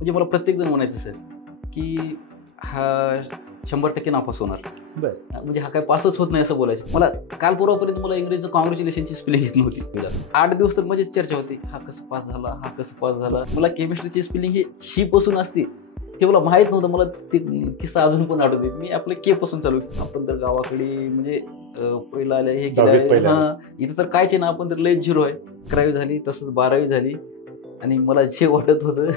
म्हणजे मला प्रत्येक जण म्हणायचं सर की हा 100% नापास होणार. बरं. म्हणजे हा काय पासच होत नाही असं बोलायचं. मला काल परवापर्यंत मला इंग्रजीचं कॉंग्रॅच्युलेशनची स्पेलिंग येत नव्हती. 8 दिवस तर म्हणजे चर्चा होती, हा कसं पास झाला, हा कसं पास झाला. मला केमिस्ट्रीची स्पेलिंग ही शी पासून असते हे मला माहित नव्हतं. मला ते किस्सा अजून पण आठवते. मी आपलं के पासून चालू केलं. आपण तर गावाकडे म्हणजे पहिलं आले हे केलं. हा, इथं तर कायचे ना, आपण तर लयच झिरो आहे. 11वी झाली, तसंच 12वी झाली आणि मला जे वाटत होतं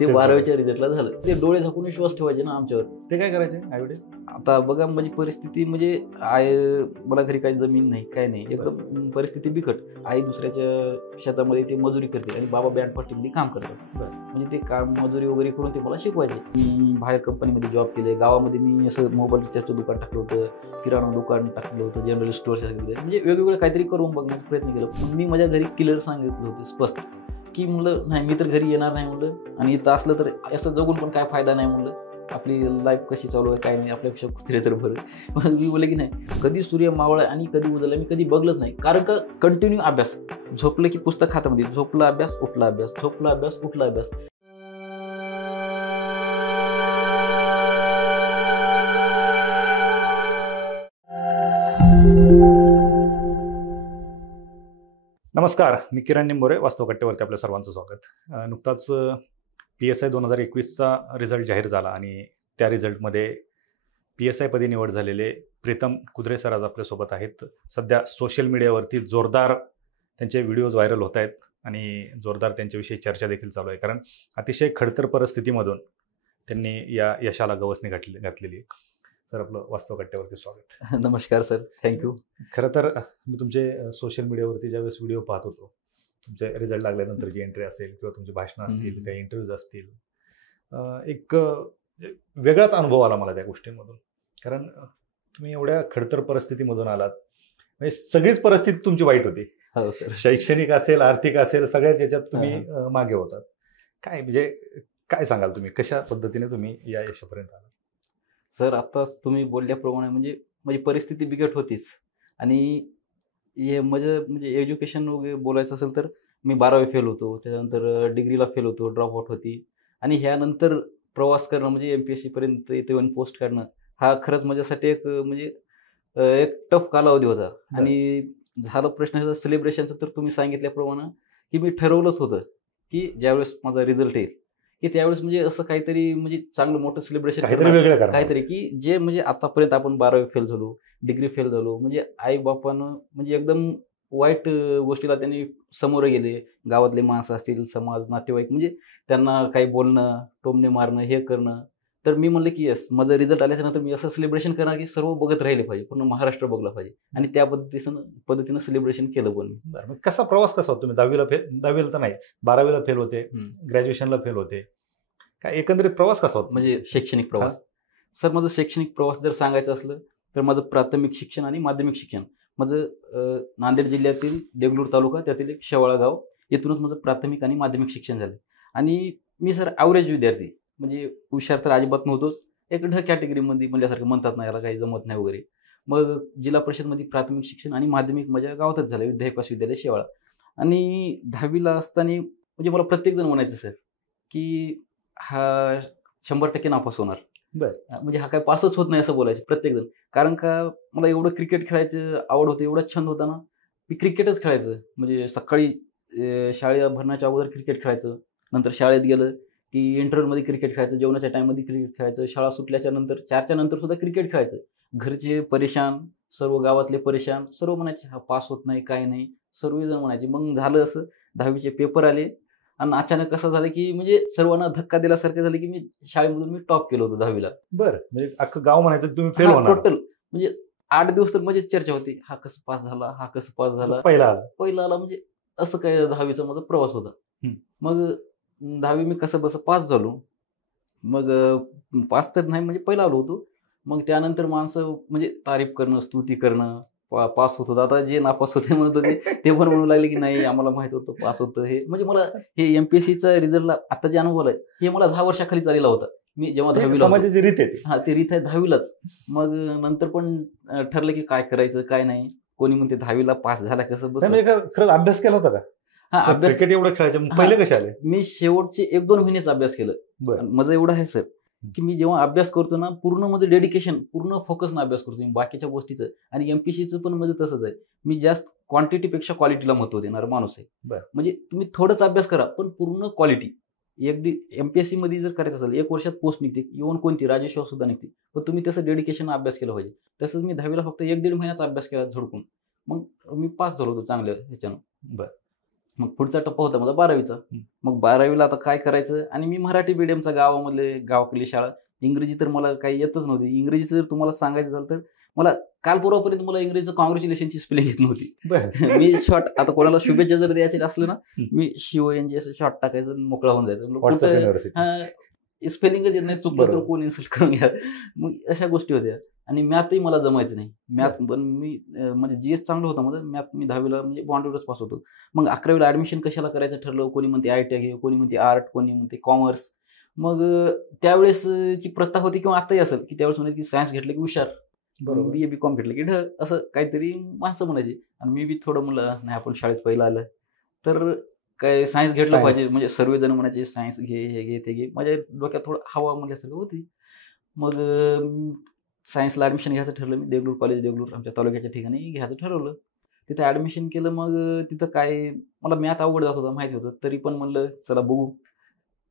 ते 12वीच्या रिझल्टला झालं. ते डोळे झाकून विश्वास ठेवायचे ना आमच्यावर. ते काय करायचे आईवडील? आता बघा माझी परिस्थिती म्हणजे मला घरी काही जमीन नाही, काय नाही, एकदम परिस्थिती बिकट. आई दुसऱ्याच्या शेतामध्ये ते मजुरी करते आणि बाबा बँड पार्टीमध्ये काम करतात. म्हणजे ते काम मजुरी वगैरे करून ते मला शिकवायचे. मी बाहेर कंपनीमध्ये जॉब केले. गावामध्ये मी असं मोबाईल रिचार्जचं दुकान टाकलं होतं, किराणा दुकान टाकलं होतं, जनरल स्टोअर्स म्हणजे वेगवेगळं काहीतरी करून बघण्याचा प्रयत्न केला. पण मी माझ्या घरी क्लिअर सांगितलं होतं स्पष्ट की म्हणलं नाही, मी तर घरी येणार नाही म्हणलं, आणि इथं असलं तर असं जगून पण काय फायदा नाही म्हणलं. आपली लाईफ कशी चालू आहे काय नाही, आपल्यापेक्षा कुत्रे तर बरं. मग मी बोलले की नाही, कधी सूर्य मावळा आणि कधी उजळला मी कधी बघलंच नाही. कारण का कंटिन्यू अभ्यास. झोपलं की पुस्तक हातामध्ये, झोपला अभ्यास, उठला अभ्यास, झोपला अभ्यास, उठला अभ्यास. नमस्कार, मी किरण निंबोरे, वास्तव कट्टेवरती आपल्या सर्वांचं स्वागत. नुकताच PSI 2021चा रिझल्ट जाहीर झाला आणि त्या रिझल्टमध्ये PSI पदी निवड झालेले प्रीतम कुद्रे सर आज आपल्यासोबत आहेत. सध्या सोशल मीडियावरती जोरदार त्यांचे व्हिडिओज व्हायरल होत आहेत आणि जोरदार त्यांच्याविषयी चर्चा देखील चालू आहे, कारण अतिशय खडतर परिस्थितीमधून त्यांनी या यशाला गवसणी घातलेली आहे. सर, आपलं वास्तव कट्ट्यावरती स्वागत. नमस्कार सर, थँक्यू. खरं तर मी तुमचे सोशल मीडियावरती ज्यावेळेस व्हिडिओ पाहत होतो, तुमचे रिझल्ट लागल्यानंतरची एंट्री असेल किंवा तुमची भाषणं असतील, काही इंटरव्ह्यूज असतील, एक वेगळाच अनुभव आला मला त्या गोष्टींमधून. कारण तुम्ही एवढ्या खडतर परिस्थितीमधून आलात, म्हणजे सगळीच परिस्थिती तुमची वाईट होती. हो सर. शैक्षणिक असेल, आर्थिक असेल, सगळ्याच याच्यात तुम्ही मागे होतात. काय म्हणजे काय सांगाल तुम्ही, कशा पद्धतीने तुम्ही या यशापर्यंत आलात? सर, आत्ताच तुम्ही बोलल्याप्रमाणे म्हणजे माझी परिस्थिती बिकट होतीच. आणि हे माझं म्हणजे एज्युकेशन वगैरे बोलायचं असेल तर मी 12वी फेल होतो. त्याच्यानंतर डिग्रीला फेल होतो, ड्रॉपआउट होती. आणि ह्यानंतर प्रवास करणं म्हणजे MPSC पर्यंत इथे येऊन पोस्ट काढणं हा खरंच माझ्यासाठी एक म्हणजे एक टफ कालावधी होता. आणि झालं प्रश्नाचं सेलिब्रेशनचं, तर तुम्ही सांगितल्याप्रमाणे की मी ठरवलंच होतं की ज्यावेळेस माझा रिझल्ट येईल की त्यावेळेस म्हणजे असं काहीतरी म्हणजे चांगलं मोठं सेलिब्रेशन काहीतरी की जे म्हणजे आतापर्यंत आपण 12वी फेल झालो, डिग्री फेल झालो, म्हणजे आई बापानं म्हणजे एकदम वाईट गोष्टीला त्यांनी समोर गेले. गावातले माणसं असतील, समाज, नातेवाईक, म्हणजे त्यांना काही बोलणं, टोमणे मारणं, हे करणं. तर मी म्हणलं की येस, माझं रिझल्ट आल्याच्या नंतर मी असं सेलिब्रेशन करणार की सर्व बघत राहिले पाहिजे, पूर्ण महाराष्ट्र बघला पाहिजे. आणि त्या पद्धतीनं सेलिब्रेशन केलं पण मी. बरं, कसा प्रवास कसा होता? तुम्ही 10वीला तर नाही, 12वीला फेल होते, ग्रॅज्युएशनला फेल होते, काय एकंदरीत प्रवास कसा होता? म्हणजे शैक्षणिक प्रवास. सर, माझं शैक्षणिक प्रवास जर सांगायचं असलं तर माझं प्राथमिक शिक्षण आणि माध्यमिक शिक्षण माझं नांदेड जिल्ह्यातील देगलूर तालुका, त्यातील एक शेवाळा गाव, येथूनच माझं प्राथमिक आणि माध्यमिक शिक्षण झालं. आणि मी सर ॲव्हरेज विद्यार्थी, म्हणजे हुशार तर अजिबात नव्हतोच. एक ढ कॅटेगरीमध्ये म्हणल्यासारखं म्हणतात ना, याला काही जमत नाही वगैरे. मग जिल्हा परिषदमध्ये प्राथमिक शिक्षण आणि माध्यमिक माझ्या गावातच झालं, विद्याविकास विद्यालय शेवाळा. आणि 10वीला असताना म्हणजे मला प्रत्येकजण म्हणायचं सर की हा 100% नापास होणार. म्हणजे हा काय पासच होत नाही असं बोलायचं प्रत्येकजण. कारण का मला एवढं क्रिकेट खेळायचं आवड होतं, एवढा छंद होता ना, मी क्रिकेटच खेळायचं. म्हणजे सकाळी शाळेला भरण्याच्या अगोदर क्रिकेट खेळायचं, नंतर शाळेत गेलं की इंटरव्हलमध्ये क्रिकेट खेळायचं, जेवणाच्या टाईममध्ये क्रिकेट खेळायचं, शाळा सुटल्याच्या नंतर 4च्या नंतर सुद्धा क्रिकेट खेळायचं. घरचे परेशान, सर्व गावातले परेशान, सर्व म्हणायचे हा पास होत नाही, काय नाही, सर्वजण म्हणायचे. मग झालं असं, 10वीचे पेपर आले आणि अचानक कसं झालं की म्हणजे सर्वांना धक्का दिल्यासारखं झालं की मी शाळेमधून मी टॉप केलं होतं 10वीला. बरं, म्हणजे अख्खं गाव म्हणायचं तुम्ही फेल होणार. टोटल म्हणजे 8 दिवस तर म्हणजे चर्चा होती, हा कसं पास झाला, हा कसं पास झाला, पहिला आला. म्हणजे असं काय 10वीचा माझा प्रवास होता. मग 10वी मी कसं बसं पास झालो. मग पास तर नाही म्हणजे पहिला आलो होतो. मग त्यानंतर माणसं म्हणजे तारीफ करणं, स्तुती करणं, पास होत होतं. आता जे नापास होते म्हणत होते ते पण म्हणू लागले की नाही, आम्हाला माहित होतं पास होतं. हे म्हणजे मला हे MPSCचा रिझल्टला आता जे अनुभव आहे हे मला 10 वर्षाखाली चाललेला होता. मी जेव्हा 10वीला समाजाची रीत आहे. हा, ती रीत आहे 10वीलाच. मग नंतर पण ठरलं की काय करायचं काय नाही. कोणी म्हणते 10वीला पास झाला कसं बस. खरंच अभ्यास केला होता का? हा, अभ्यास क्रिकेट एवढं खेळायचं पहिले कसे आले? मी शेवटचे 1-2 महिनेच अभ्यास केलं. बरं. आणि माझं एवढं आहे सर की मी जेव्हा अभ्यास करतो ना पूर्ण माझं डेडिकेशन पूर्ण फोकसनं अभ्यास करतो मी बाकीच्या गोष्टीचं. आणि एमपीसीचं पण म्हणजे तसंच आहे. मी जास्त क्वांटिटीपेक्षा क्वालिटीला महत्त्व देणारा माणूस आहे. बरं. म्हणजे तुम्ही थोडंच अभ्यास करा पण पूर्ण क्वालिटी. अगदी एमपीएससी मध्ये जर करायचं असेल 1 वर्षात पोस्ट निघते, इव्हन कोणती राजेश्वर सुद्धा निघते, पण तुम्ही तसं डेडिकेशन अभ्यास केला पाहिजे. तसंच मी 10वीला फक्त 1-1.5 महिन्याचा अभ्यास केला झोडपून. मग मी पास झालो होतो चांगल्या ह्याच्यानं. बरं. मग पुढचा टप्पा होता माझा 12वीचा. मग 12वीला आता काय करायचं आणि मी मराठी मीडियमचा गावामधले गावाकडली शाळा. इंग्रजी तर मला काही येतच नव्हती. इंग्रजीचं जर तुम्हाला सांगायचं झालं तर मला काल परवापर्यंत मला इंग्रजीचं कॉंग्रॅच्युलेशनची स्पेलिंग येत नव्हती. मी शॉर्ट आता कोणाला शुभेच्छा जर द्यायचे असलं ना मी शिवयंजी असं शॉर्ट टाकायचं आणि मोकळा होऊन जायचं. स्पेलिंगच येत नाही, चुकलं तर कोण इन्सल्ट करून घ्या. मग अशा गोष्टी होत्या. आणि मॅथही मला जमायचं नाही. मॅथ पण मी म्हणजे जीएस चांगलं होतं माझं. मॅथ मी 10वीला म्हणजे बॉन्डवरच पास होतो. मग 11वीला ॲडमिशन कशाला करायचं ठरलं. कोणी म्हणते आयटी घे, कोणी म्हणते आर्ट, कोणी म्हणते कॉमर्स. मग त्यावेळेसची प्रथा होती किंवा आताही असेल की त्यावेळेस म्हणायची की सायन्स घेतलं की हुशार, बीए बीकॉम घेतलं की ढ, असं काहीतरी माणसं म्हणायची. आणि मी बी थोडं म्हणलं नाही आपण शाळेत पहिलं आलं तर काय सायन्स घेतलं पाहिजे. म्हणजे सर्वजण म्हणायचे सायन्स घे, हे घे, ते घे. माझ्या डोक्यात थोडं हवा म्हणल्यासारखं होती. मग सायन्सला ॲडमिशन घ्यायचं ठरलं मी. देगलूर कॉलेज, देगलूर आमच्या तालुक्याच्या ठिकाणी घ्यायचं ठरवलं. तिथे ॲडमिशन केलं. मग तिथं काय मला मॅथ अवघड जात होता माहिती होतं. तरी पण म्हणलं चला बघू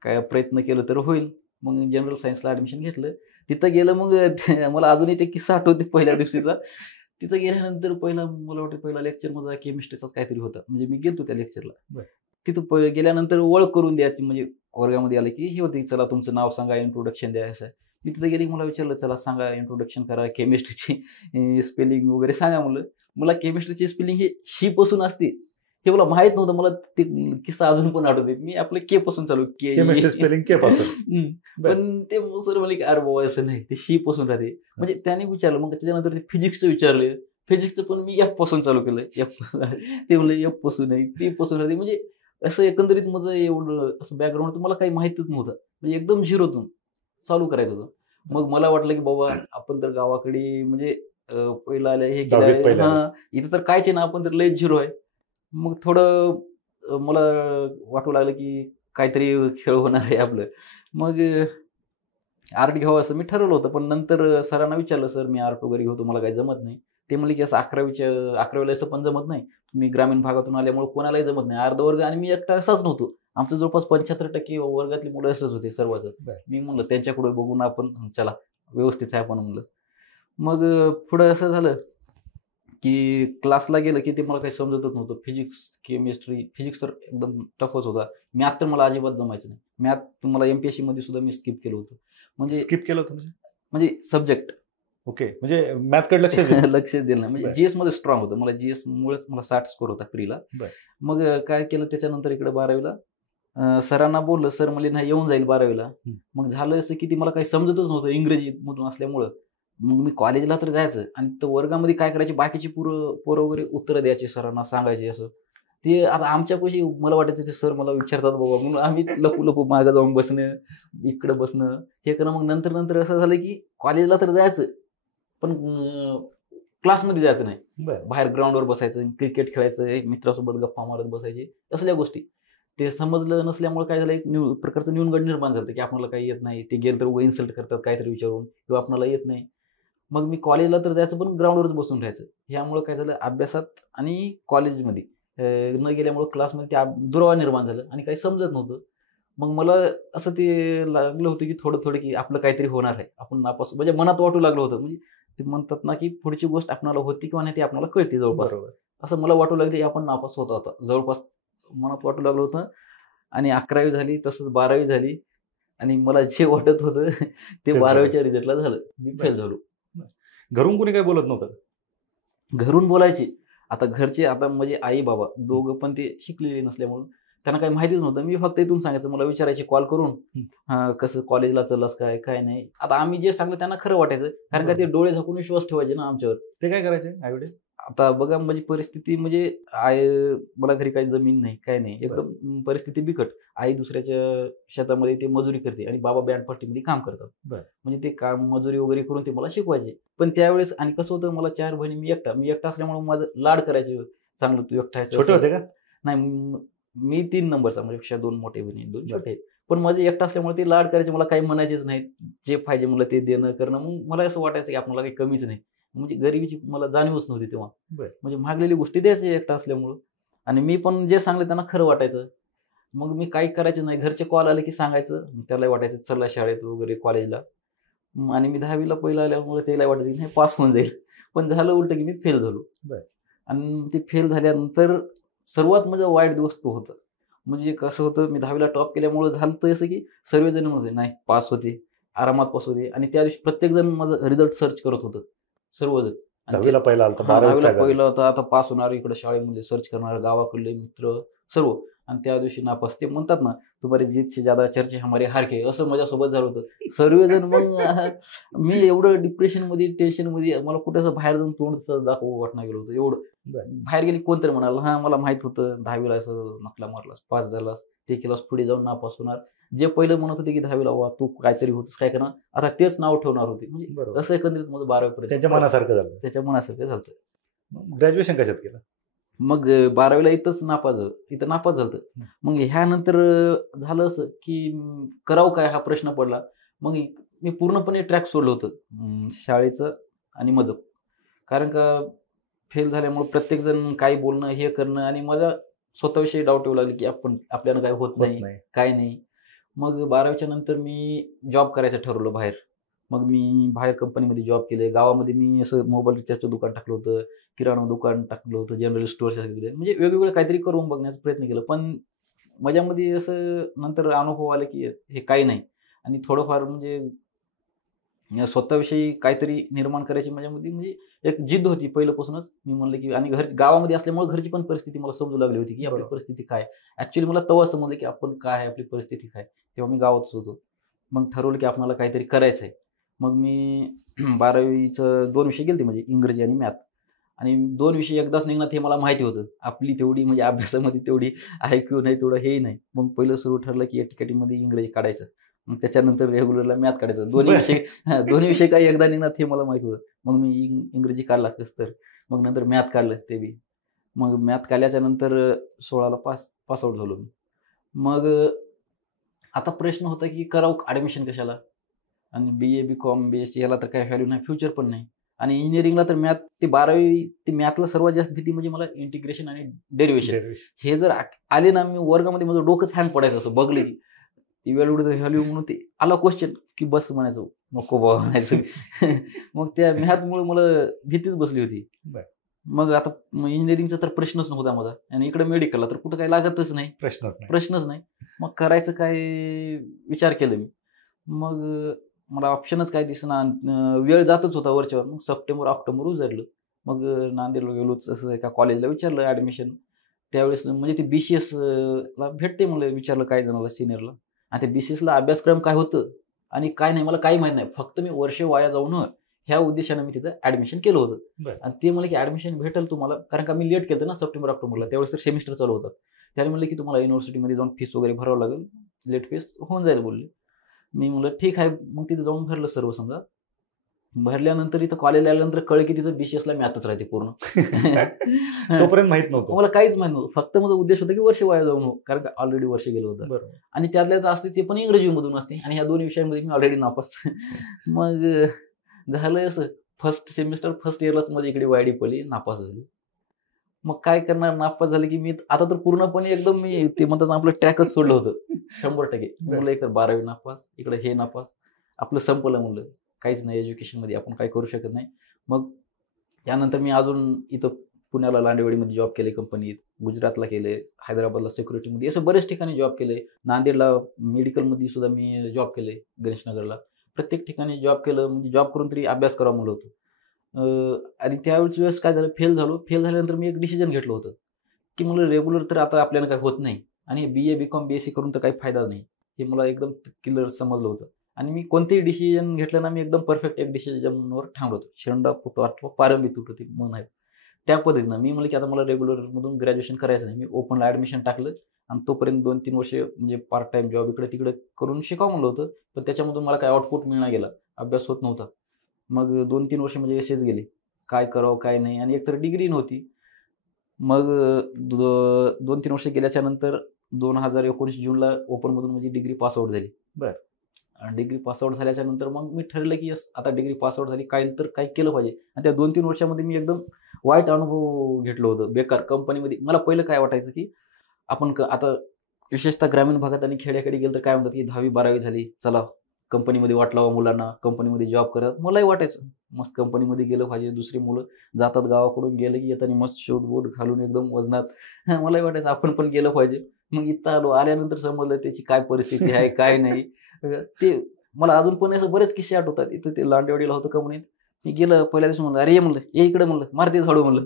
काय प्रयत्न केलं तर होईल. मग जनरल सायन्सला ॲडमिशन घेतलं. तिथं गेलं मग मला अजूनही ते किस्सा आठवते पहिल्या दिवशीचा. तिथं गेल्यानंतर मला वाटतं पहिला लेक्चर माझा केमिस्ट्रीचाच काहीतरी होता. म्हणजे मी गेलो त्या लेक्चरला. तिथं गेल्यानंतर ओळख करून द्यायची म्हणजे वर्गामध्ये आलं की हे होती चला तुमचं नाव सांगा, इंट्रोडक्शन द्या असं. मी तिथं गेली मला विचारलं चला सांगा इंट्रोडक्शन करा, केमिस्ट्रीची स्पेलिंग वगैरे सांगा म्हणलं. मला केमिस्ट्रीची स्पेलिंग ही शी पासून असते हे मला माहित नव्हतं. मला ते किस्सा अजून पण आठवते. मी आपलं के पासून चालू स्पेलिंग के पासून. पण ते सर म्हणले की अरे बाबा असं नाही ते शी पासून राहते. म्हणजे त्याने विचारलं. मग त्याच्यानंतर ते फिजिक्सचं विचारलं. फिजिक्सचं पण मी एफ पासून चालू केलं. ते म्हणलं एफ पासून नाही पी पासून राहते. म्हणजे असं एकंदरीत माझं एवढं असं बॅकग्राऊंड मला काही माहितच नव्हतं. म्हणजे एकदम झिरोतून चालू करायचं होतं. मग मला वाटलं की बाबा आपण तर गावाकडे म्हणजे पहिलं आलं हे केलं हां इथं तर कायचे ना आपण तर लयच झिरो आहे. मग थोडं मला वाटू लागलं की काहीतरी खेळ होणार आहे आपलं. मग आर्ट घ्यावं असं मी ठरवलं होतं. पण नंतर सरांना विचारलं सर मी आर्ट वगैरे घेऊ मला काही जमत नाही. ते म्हणले की असं 11वीला असं पण जमत नाही. मी ग्रामीण भागातून आल्यामुळे कोणालाही जमत नाही. अर्ध वर्ग आणि मी एकटा असाच नव्हतो. आमचं जवळपास 75% वर्गातली मुलं असंच होते सर्वच. मी म्हणलं त्यांच्याकडे बघून आपण चला व्यवस्थित आहे आपण म्हणलं. मग पुढं असं झालं की क्लासला गेलं की ते मला काही समजतच नव्हतं. फिजिक्स तर एकदम टफच होता. मॅथ तर मला अजिबात जमायचं नाही. मॅथ मला एमपीएससी मध्ये सुद्धा मी स्किप केलं होतं. म्हणजे स्किप केलं होतं म्हणजे सब्जेक्ट. ओके. म्हणजे मॅथकडे लक्ष दिलं नाही. म्हणजे जीएस मध्ये स्ट्रॉंग होतं. मला जीएस मुळेच मला 60 स्कोर होता प्रीला. मग काय केलं त्याच्यानंतर इकडे 12वीला सरांना बोललं. सर म्हणले नाही येऊन जाईल 12वीला. मग झालं असं की ती मला काही समजतच नव्हतं इंग्रजीमधून असल्यामुळं. मग मी कॉलेजला तर जायचं आणि तर वर्गामध्ये काय करायचे बाकीची पोरं वगैरे उत्तरं द्यायची सरांना सांगायचे असं. ते आता आमच्यापाशी मला वाटायचं की सर मला विचारतात बाबा म्हणून आम्ही लपू मागं जाऊन बसणं, इकडं बसणं हे करणं. मग नंतर असं झालं की कॉलेजला तर जायचं पण क्लासमध्ये जायचं नाही. बाहेर ग्राउंडवर बसायचं, क्रिकेट खेळायचं, मित्रासोबत गप्पा मारत बसायचे असल्या गोष्टी. ते समजलं नसल्यामुळे काय झालं एक प्रकारचं न्यूनगंड निर्माण झालं की आपल्याला काही येत नाही. ते गेलं तर उगा इन्सल्ट करतात काहीतरी विचारून किंवा आपल्याला येत नाही. मग मी कॉलेजला तर जायचं पण ग्राउंडवरच बसून राहायचं. ह्यामुळं काय झालं अभ्यासात आणि कॉलेजमध्ये न गेल्यामुळं क्लासमध्ये ते दुरावा निर्माण झालं आणि काही समजत नव्हतं. मग मला असं ते लागलं होतं की थोडं की आपलं काहीतरी होणार आहे. आपण नापास म्हणजे मनात वाटू लागलं होतं. म्हणजे ते म्हणतात ना की पुढची गोष्ट आपल्याला होती किंवा नाही ती आपल्याला कळते जवळपास. असं मला वाटू लागलं की आपण नापास होत होता जवळपास मनात वाटू लागलं होतं. आणि 11वी झाली तसंच 12वी झाली आणि मला जे वाटत होतं ते 12वीच्या रिझल्टला झालं. मी फेल झालो. घरून कोणी काही बोलत नव्हतं? घरून बोलायचे. आता घरचे आता म्हणजे आई बाबा दोघं पण ते शिकलेले नसल्यामुळं त्यांना काही माहितीच नव्हतं. मी फक्त इथून सांगायचं मला विचारायचे कॉल करून कसं कॉलेजला चाललास काय नाही. आता आम्ही जे सांगलं त्यांना खरं वाटायचं कारण का ते डोळे झाकून विश्वास ठेवायचे ना आमच्यावर. ते काय करायचे आईवडील? आता बघा माझी परिस्थिती म्हणजे मला घरी काही जमीन नाही काय नाही एकदम परिस्थिती बिकट. आई दुसऱ्याच्या शेतामध्ये ते मजुरी करते आणि बाबा बँडपट्टीमध्ये काम करतात. म्हणजे ते काम मजुरी वगैरे करून ते मला शिकवायचे. पण त्यावेळेस आणि कसं होतं मला 4 बहिणी मी एकटा असल्यामुळे माझं लाड करायचे चांगलं तू एकटा. छोटे होते का? नाही मी 3 नंबरचा माझ्यापेक्षा 2 मोठे बहिणी 2 छोटे. पण माझे एकटा असल्यामुळे ते लाड करायचे, मला काही म्हणायचेच नाहीत. जे पाहिजे मला ते देणं करणं. मग मला असं वाटायचं की आपल्याला काही कमीच नाही. म्हणजे गरिबीची मला जाणीवच नव्हती तेव्हा. बरं. म्हणजे मागलेली गोष्टी द्यायची एकटा असल्यामुळं. आणि मी पण जे सांगले त्यांना खरं वाटायचं. मग मी काही करायचं नाही. घरचे कॉल आले की सांगायचं. त्यालाही वाटायचं चला शाळेत वगैरे कॉलेजला. आणि मी 10वीला पहिलं आल्यामुळे त्याला वाटायचं की नाही पास होऊन जाईल. पण झालं उलटं की मी फेल झालो. बरं. आणि ते फेल झाल्यानंतर सर्वात माझा वाईट दिवस तो होता. म्हणजे कसं होतं, मी 10वीला टॉप केल्यामुळं झालं तर असं की सर्वजण म्हणत होते, "नाही पास होते, आरामात पास होते." आणि त्या दिवशी प्रत्येकजण माझं रिझल्ट सर्च करत होतं, सर्वजण. आणि 10वीला पहिला आला, हां, 12वीत 10वीला काय झालं? पहिलं होतं, आता पास होणार, इकडे शाळेमध्ये सर्च करणार, गावाकडले मित्र सर्व. आणि त्या दिवशी नापास. ते म्हणतात ना, "तुम्हारी जीत से ज्यादा चर्चे हमारे हार के." असं माझ्यासोबत झालं होतं. सर्वजण मग मी एवढं डिप्रेशनमध्ये, टेन्शनमध्ये मला कुठं असं बाहेर जाऊन तोंड सुद्धा दाखवू वाटणं गेलं होतं एवढं. बरं. बाहेर गेली कोणतरी म्हणाल, "हां, मला माहीत होतं 10वीला असं नकला मारलास, पास झालास, ते केलास, पुढे जाऊन नापास होणार." जे पहिलं म्हणत होते की 10वीला वा तू काहीतरी होतोस, काय करणार, आता तेच नाव ठेवणार होते. म्हणजे बरोबर. असं एकंदरीत माझं 12वी पर्यंत त्यांच्या मनासारखं झालं. त्याच्या मनासारखं झालं. ग्रॅज्युएशन कशात केलं? मग 12वीला इथंच नापास झालं. इथं नापास झालं. मग ह्यानंतर झालं असं की करावं काय हा प्रश्न पडला. मग मी पूर्णपणे ट्रॅक सोडलं होतं शाळेचं आणि माझं. कारण का फेल झाल्यामुळे प्रत्येकजण काही बोलणं, हे करणं आणि मला स्वतःविषयी डाऊट येऊ लागले, की आपण आपल्याला काही होत होत नाही, नाही. काय नाही. मग 12वीच्या नंतर मी जॉब करायचं ठरवलं बाहेर. मग मी बाहेर कंपनीमध्ये जॉब केले. गावामध्ये मी असं मोबाईल रिचार्जचं दुकान टाकलं होतं, किराणा दुकान टाकलं होतं, जनरल स्टोअर्स वगैरे. म्हणजे वेगवेगळं काहीतरी करून बघण्याचा प्रयत्न केला. पण माझ्यामध्ये असं नंतर अनुभव आला, की हे काही नाही आणि थोडंफार म्हणजे स्वतःविषयी काहीतरी निर्माण करायची माझ्यामध्ये म्हणजे एक जिद्द होती पहिल्यापासूनच. मी म्हणलं, की आणि गावामध्ये असल्यामुळे घरची पण परिस्थिती मला समजू लागली होती, की आपली बरोबर. परिस्थिती काय. ॲक्चुअली मला तेव्हा समजलं, की आपण काय आहे, आपली परिस्थिती काय. तेव्हा मी गावातच होतो. मग ठरवलं, की आपल्याला काहीतरी करायचं आहे. मग मी 12वीचं 2 विषय गेलते म्हणजे इंग्रजी आणि मॅथ. आणि 2 विषय एकदाच निघणार हे मला माहिती होतं. आपली तेवढी म्हणजे अभ्यासामध्ये तेवढी IQ नाही, तेवढं हेही नाही. मग पहिलं सुरू ठरलं, की एटीकेटीमध्ये इंग्रजी काढायचं. मग त्याच्यानंतर रेग्युलरला मॅथ काढायचं. दोन्ही बरं. विषय दोन्ही विषय काही एकदा निघणार हे मला माहीत होतं. मग मी इंग्रजी काढला कसं तर. मग नंतर मॅथ काढलं ते बी. मग मॅथ काढल्याच्या नंतर 16ला पास आउट झालो मी. मग आता प्रश्न होता, की करावं ॲडमिशन कशाला? आणि BA, BCom, BSc याला तर काही व्हॅल्यू नाही, फ्युचर पण नाही. आणि इंजिनिअरिंगला तर मॅथ ते 12वी ते मॅथला सर्वात जास्त भीती म्हणजे मला इंटिग्रेशन आणि डेरिव्हेशन. Derivation. हे जर आले ना, मी वर्गामध्ये माझं डोकंच हँग पडायचं असं बघलं की इव्हॅल्युएट द व्हॅल्यू म्हणून ते आला क्वेश्चन की बस म्हणायचं, नको बाबा म्हणायचं. मग त्या मॅथमुळे मला भीतीच बसली होती. बरं. मग आता इंजिनिअरिंगचा तर प्रश्नच नव्हता माझा आणि इकडे मेडिकलला तर कुठं काही लागतच नाही. प्रश्नच नाही. प्रश्नच नाही. मग करायचं काय विचार केला मी. मग मला ऑप्शनच काही दिसेना. वेळ जातच होता वरच्यावर. मग सप्टेंबर, ऑक्टोबर उजाडलं. मग नांदेडला गेलोच असं एका कॉलेजला विचारलं ॲडमिशन. त्यावेळेस म्हणजे ते BCS ला भेटते म्हणलं विचारलं काही जणाला सिनियरला. आणि ते BCSला अभ्यासक्रम काय होतं आणि काय नाही मला काही माहीत नाही. फक्त मी वर्ष वाया जाऊ नये ह्या उद्देशाने मी तिथं ॲडमिशन केलं होतं. बरं. आणि ते म्हणले की ॲडमिशन भेटेल तुम्हाला कारण का मी लेट केलं ना सप्टेंबर, ऑक्टोबरला. त्यावेळेस तर सेमिस्टर चालू होतात. त्याने म्हणले की तुम्हाला युनिव्हर्सिटीमध्ये जाऊन फीस वगैरे भरावं लागेल. लेट फीस होऊन जाईल बोलले. मी म्हणलं ठीक आहे. मग तिथे जाऊन भरलं सर्व समजा. भरल्यानंतर इथं कॉलेजला आल्यानंतर कळलं की तिथं BCSला मॅथच राहते पूर्ण. तोपर्यंत माहित नव्हतं. मला काहीच माहीत नव्हतं. फक्त माझा उद्देश होता की वर्ष वाया जाऊ नको. कारण का ऑलरेडी वर्ष गेलं होतं. बरोबर. आणि त्यातल्या त्यात असते ते पण इंग्रजीमधून असते आणि ह्या दोन्ही विषयांमध्ये मी ऑलरेडी नापास. मग झालं असं फर्स्ट सेमिस्टर फर्स्ट इयरलाच माझी इकडे वायडी पडली, नापास झालो. मग काय करणार नापास झालं की मी आता तर पूर्णपणे एकदम मी ते म्हणतात ना आपलं ट्रॅकच सोडलं होतं 100%. म्हणलं एक 12वी नापास, इकडे हे नापास. आपलं संपलं म्हणलं. काहीच नाही एज्युकेशनमध्ये आपण काही करू शकत नाही. मग त्यानंतर मी अजून इथं पुण्याला लांडेवाडीमध्ये जॉब केले कंपनीत, गुजरातला केले, हैदराबादला सिक्युरिटीमध्ये असं बरेच ठिकाणी जॉब केले. नांदेडला मेडिकलमध्ये सुद्धा मी जॉब केले, गणेशनगरला. प्रत्येक ठिकाणी जॉब केलं म्हणजे जॉब करून तरी अभ्यास करावा म्हणलं होतं. आणि त्यावेळेस काय झालं फेल झालो. फेल झाल्यानंतर मी एक डिसिजन घेतलं होतं, की मला रेग्युलर तर आता आपल्याला काही होत नाही आणि BA, BCom, BSc करून तर काही फायदा नाही. हे मला एकदम क्लिअर समजलं होतं. आणि मी कोणतेही डिसिजन घेतलं ना, मी एकदम परफेक्ट एक डिसिजनवर ठाम होतो. शेंडा फुटो अथवा पारंबी तुटो ती म्हण आहे. त्या पद्धतीनं मी म्हणलं, की आता मला रेग्युलरमधून ग्रॅज्युएशन करायचं नाही. मी ओपनला ॲडमिशन टाकलं आणि तोपर्यंत 2-3 वर्ष म्हणजे पार्ट टाईम जॉब इकडे-तिकडे करून शिकावं म्हणलं होतं. पण त्याच्यामधून मला काही आउटपुट मिळेना गेला. अभ्यास होत नव्हता. मग 2-3 वर्ष म्हणजे असेच गेले. काय करावं, काय नाही आणि एकतर डिग्री नव्हती. मग 2-3 वर्ष गेल्याच्यानंतर 2019 जूनला ओपनमधून माझी डिग्री पासआउट झाली. बर. डिग्री पासआउट झाल्याच्या नंतर मग मी ठरलं की यस आता डिग्री पासआउट झाली, काही तर काही केलं पाहिजे. आणि त्या 2-3 वर्षामध्ये मी एकदम वाईट अनुभव घेतलं होतं. बेकार कंपनीमध्ये मला पहिलं काय वाटायचं की आपण आता विशेषतः ग्रामीण भागात आणि खेड्याकडे गेलं तर काय म्हणतात की 10वी-12वी झाली, चला कंपनीमध्ये वाट लावा मुलांना, कंपनीमध्ये जॉब करत. मलाही वाटायचं मस्त कंपनीमध्ये गेलं पाहिजे. दुसरी मुलं जातात गावाकडून, गेलं की येताना मस्त शूट बूट घालून एकदम वजनात. मलाही वाटायचं आपण पण गेलं पाहिजे. मग इथं आलो, आल्यानंतर समजलं त्याची काय परिस्थिती आहे, काय नाही. ते मला अजून पण असं बरेच किस्से आठवतात. इथं ते लांडेवाडीला होतं कंपनीत. मी गेलं पहिल्या दिवशी म्हणलं, "अरे ये," म्हणलं, "ये इकडे," म्हणलं, "मार ते झाडू," म्हणलं.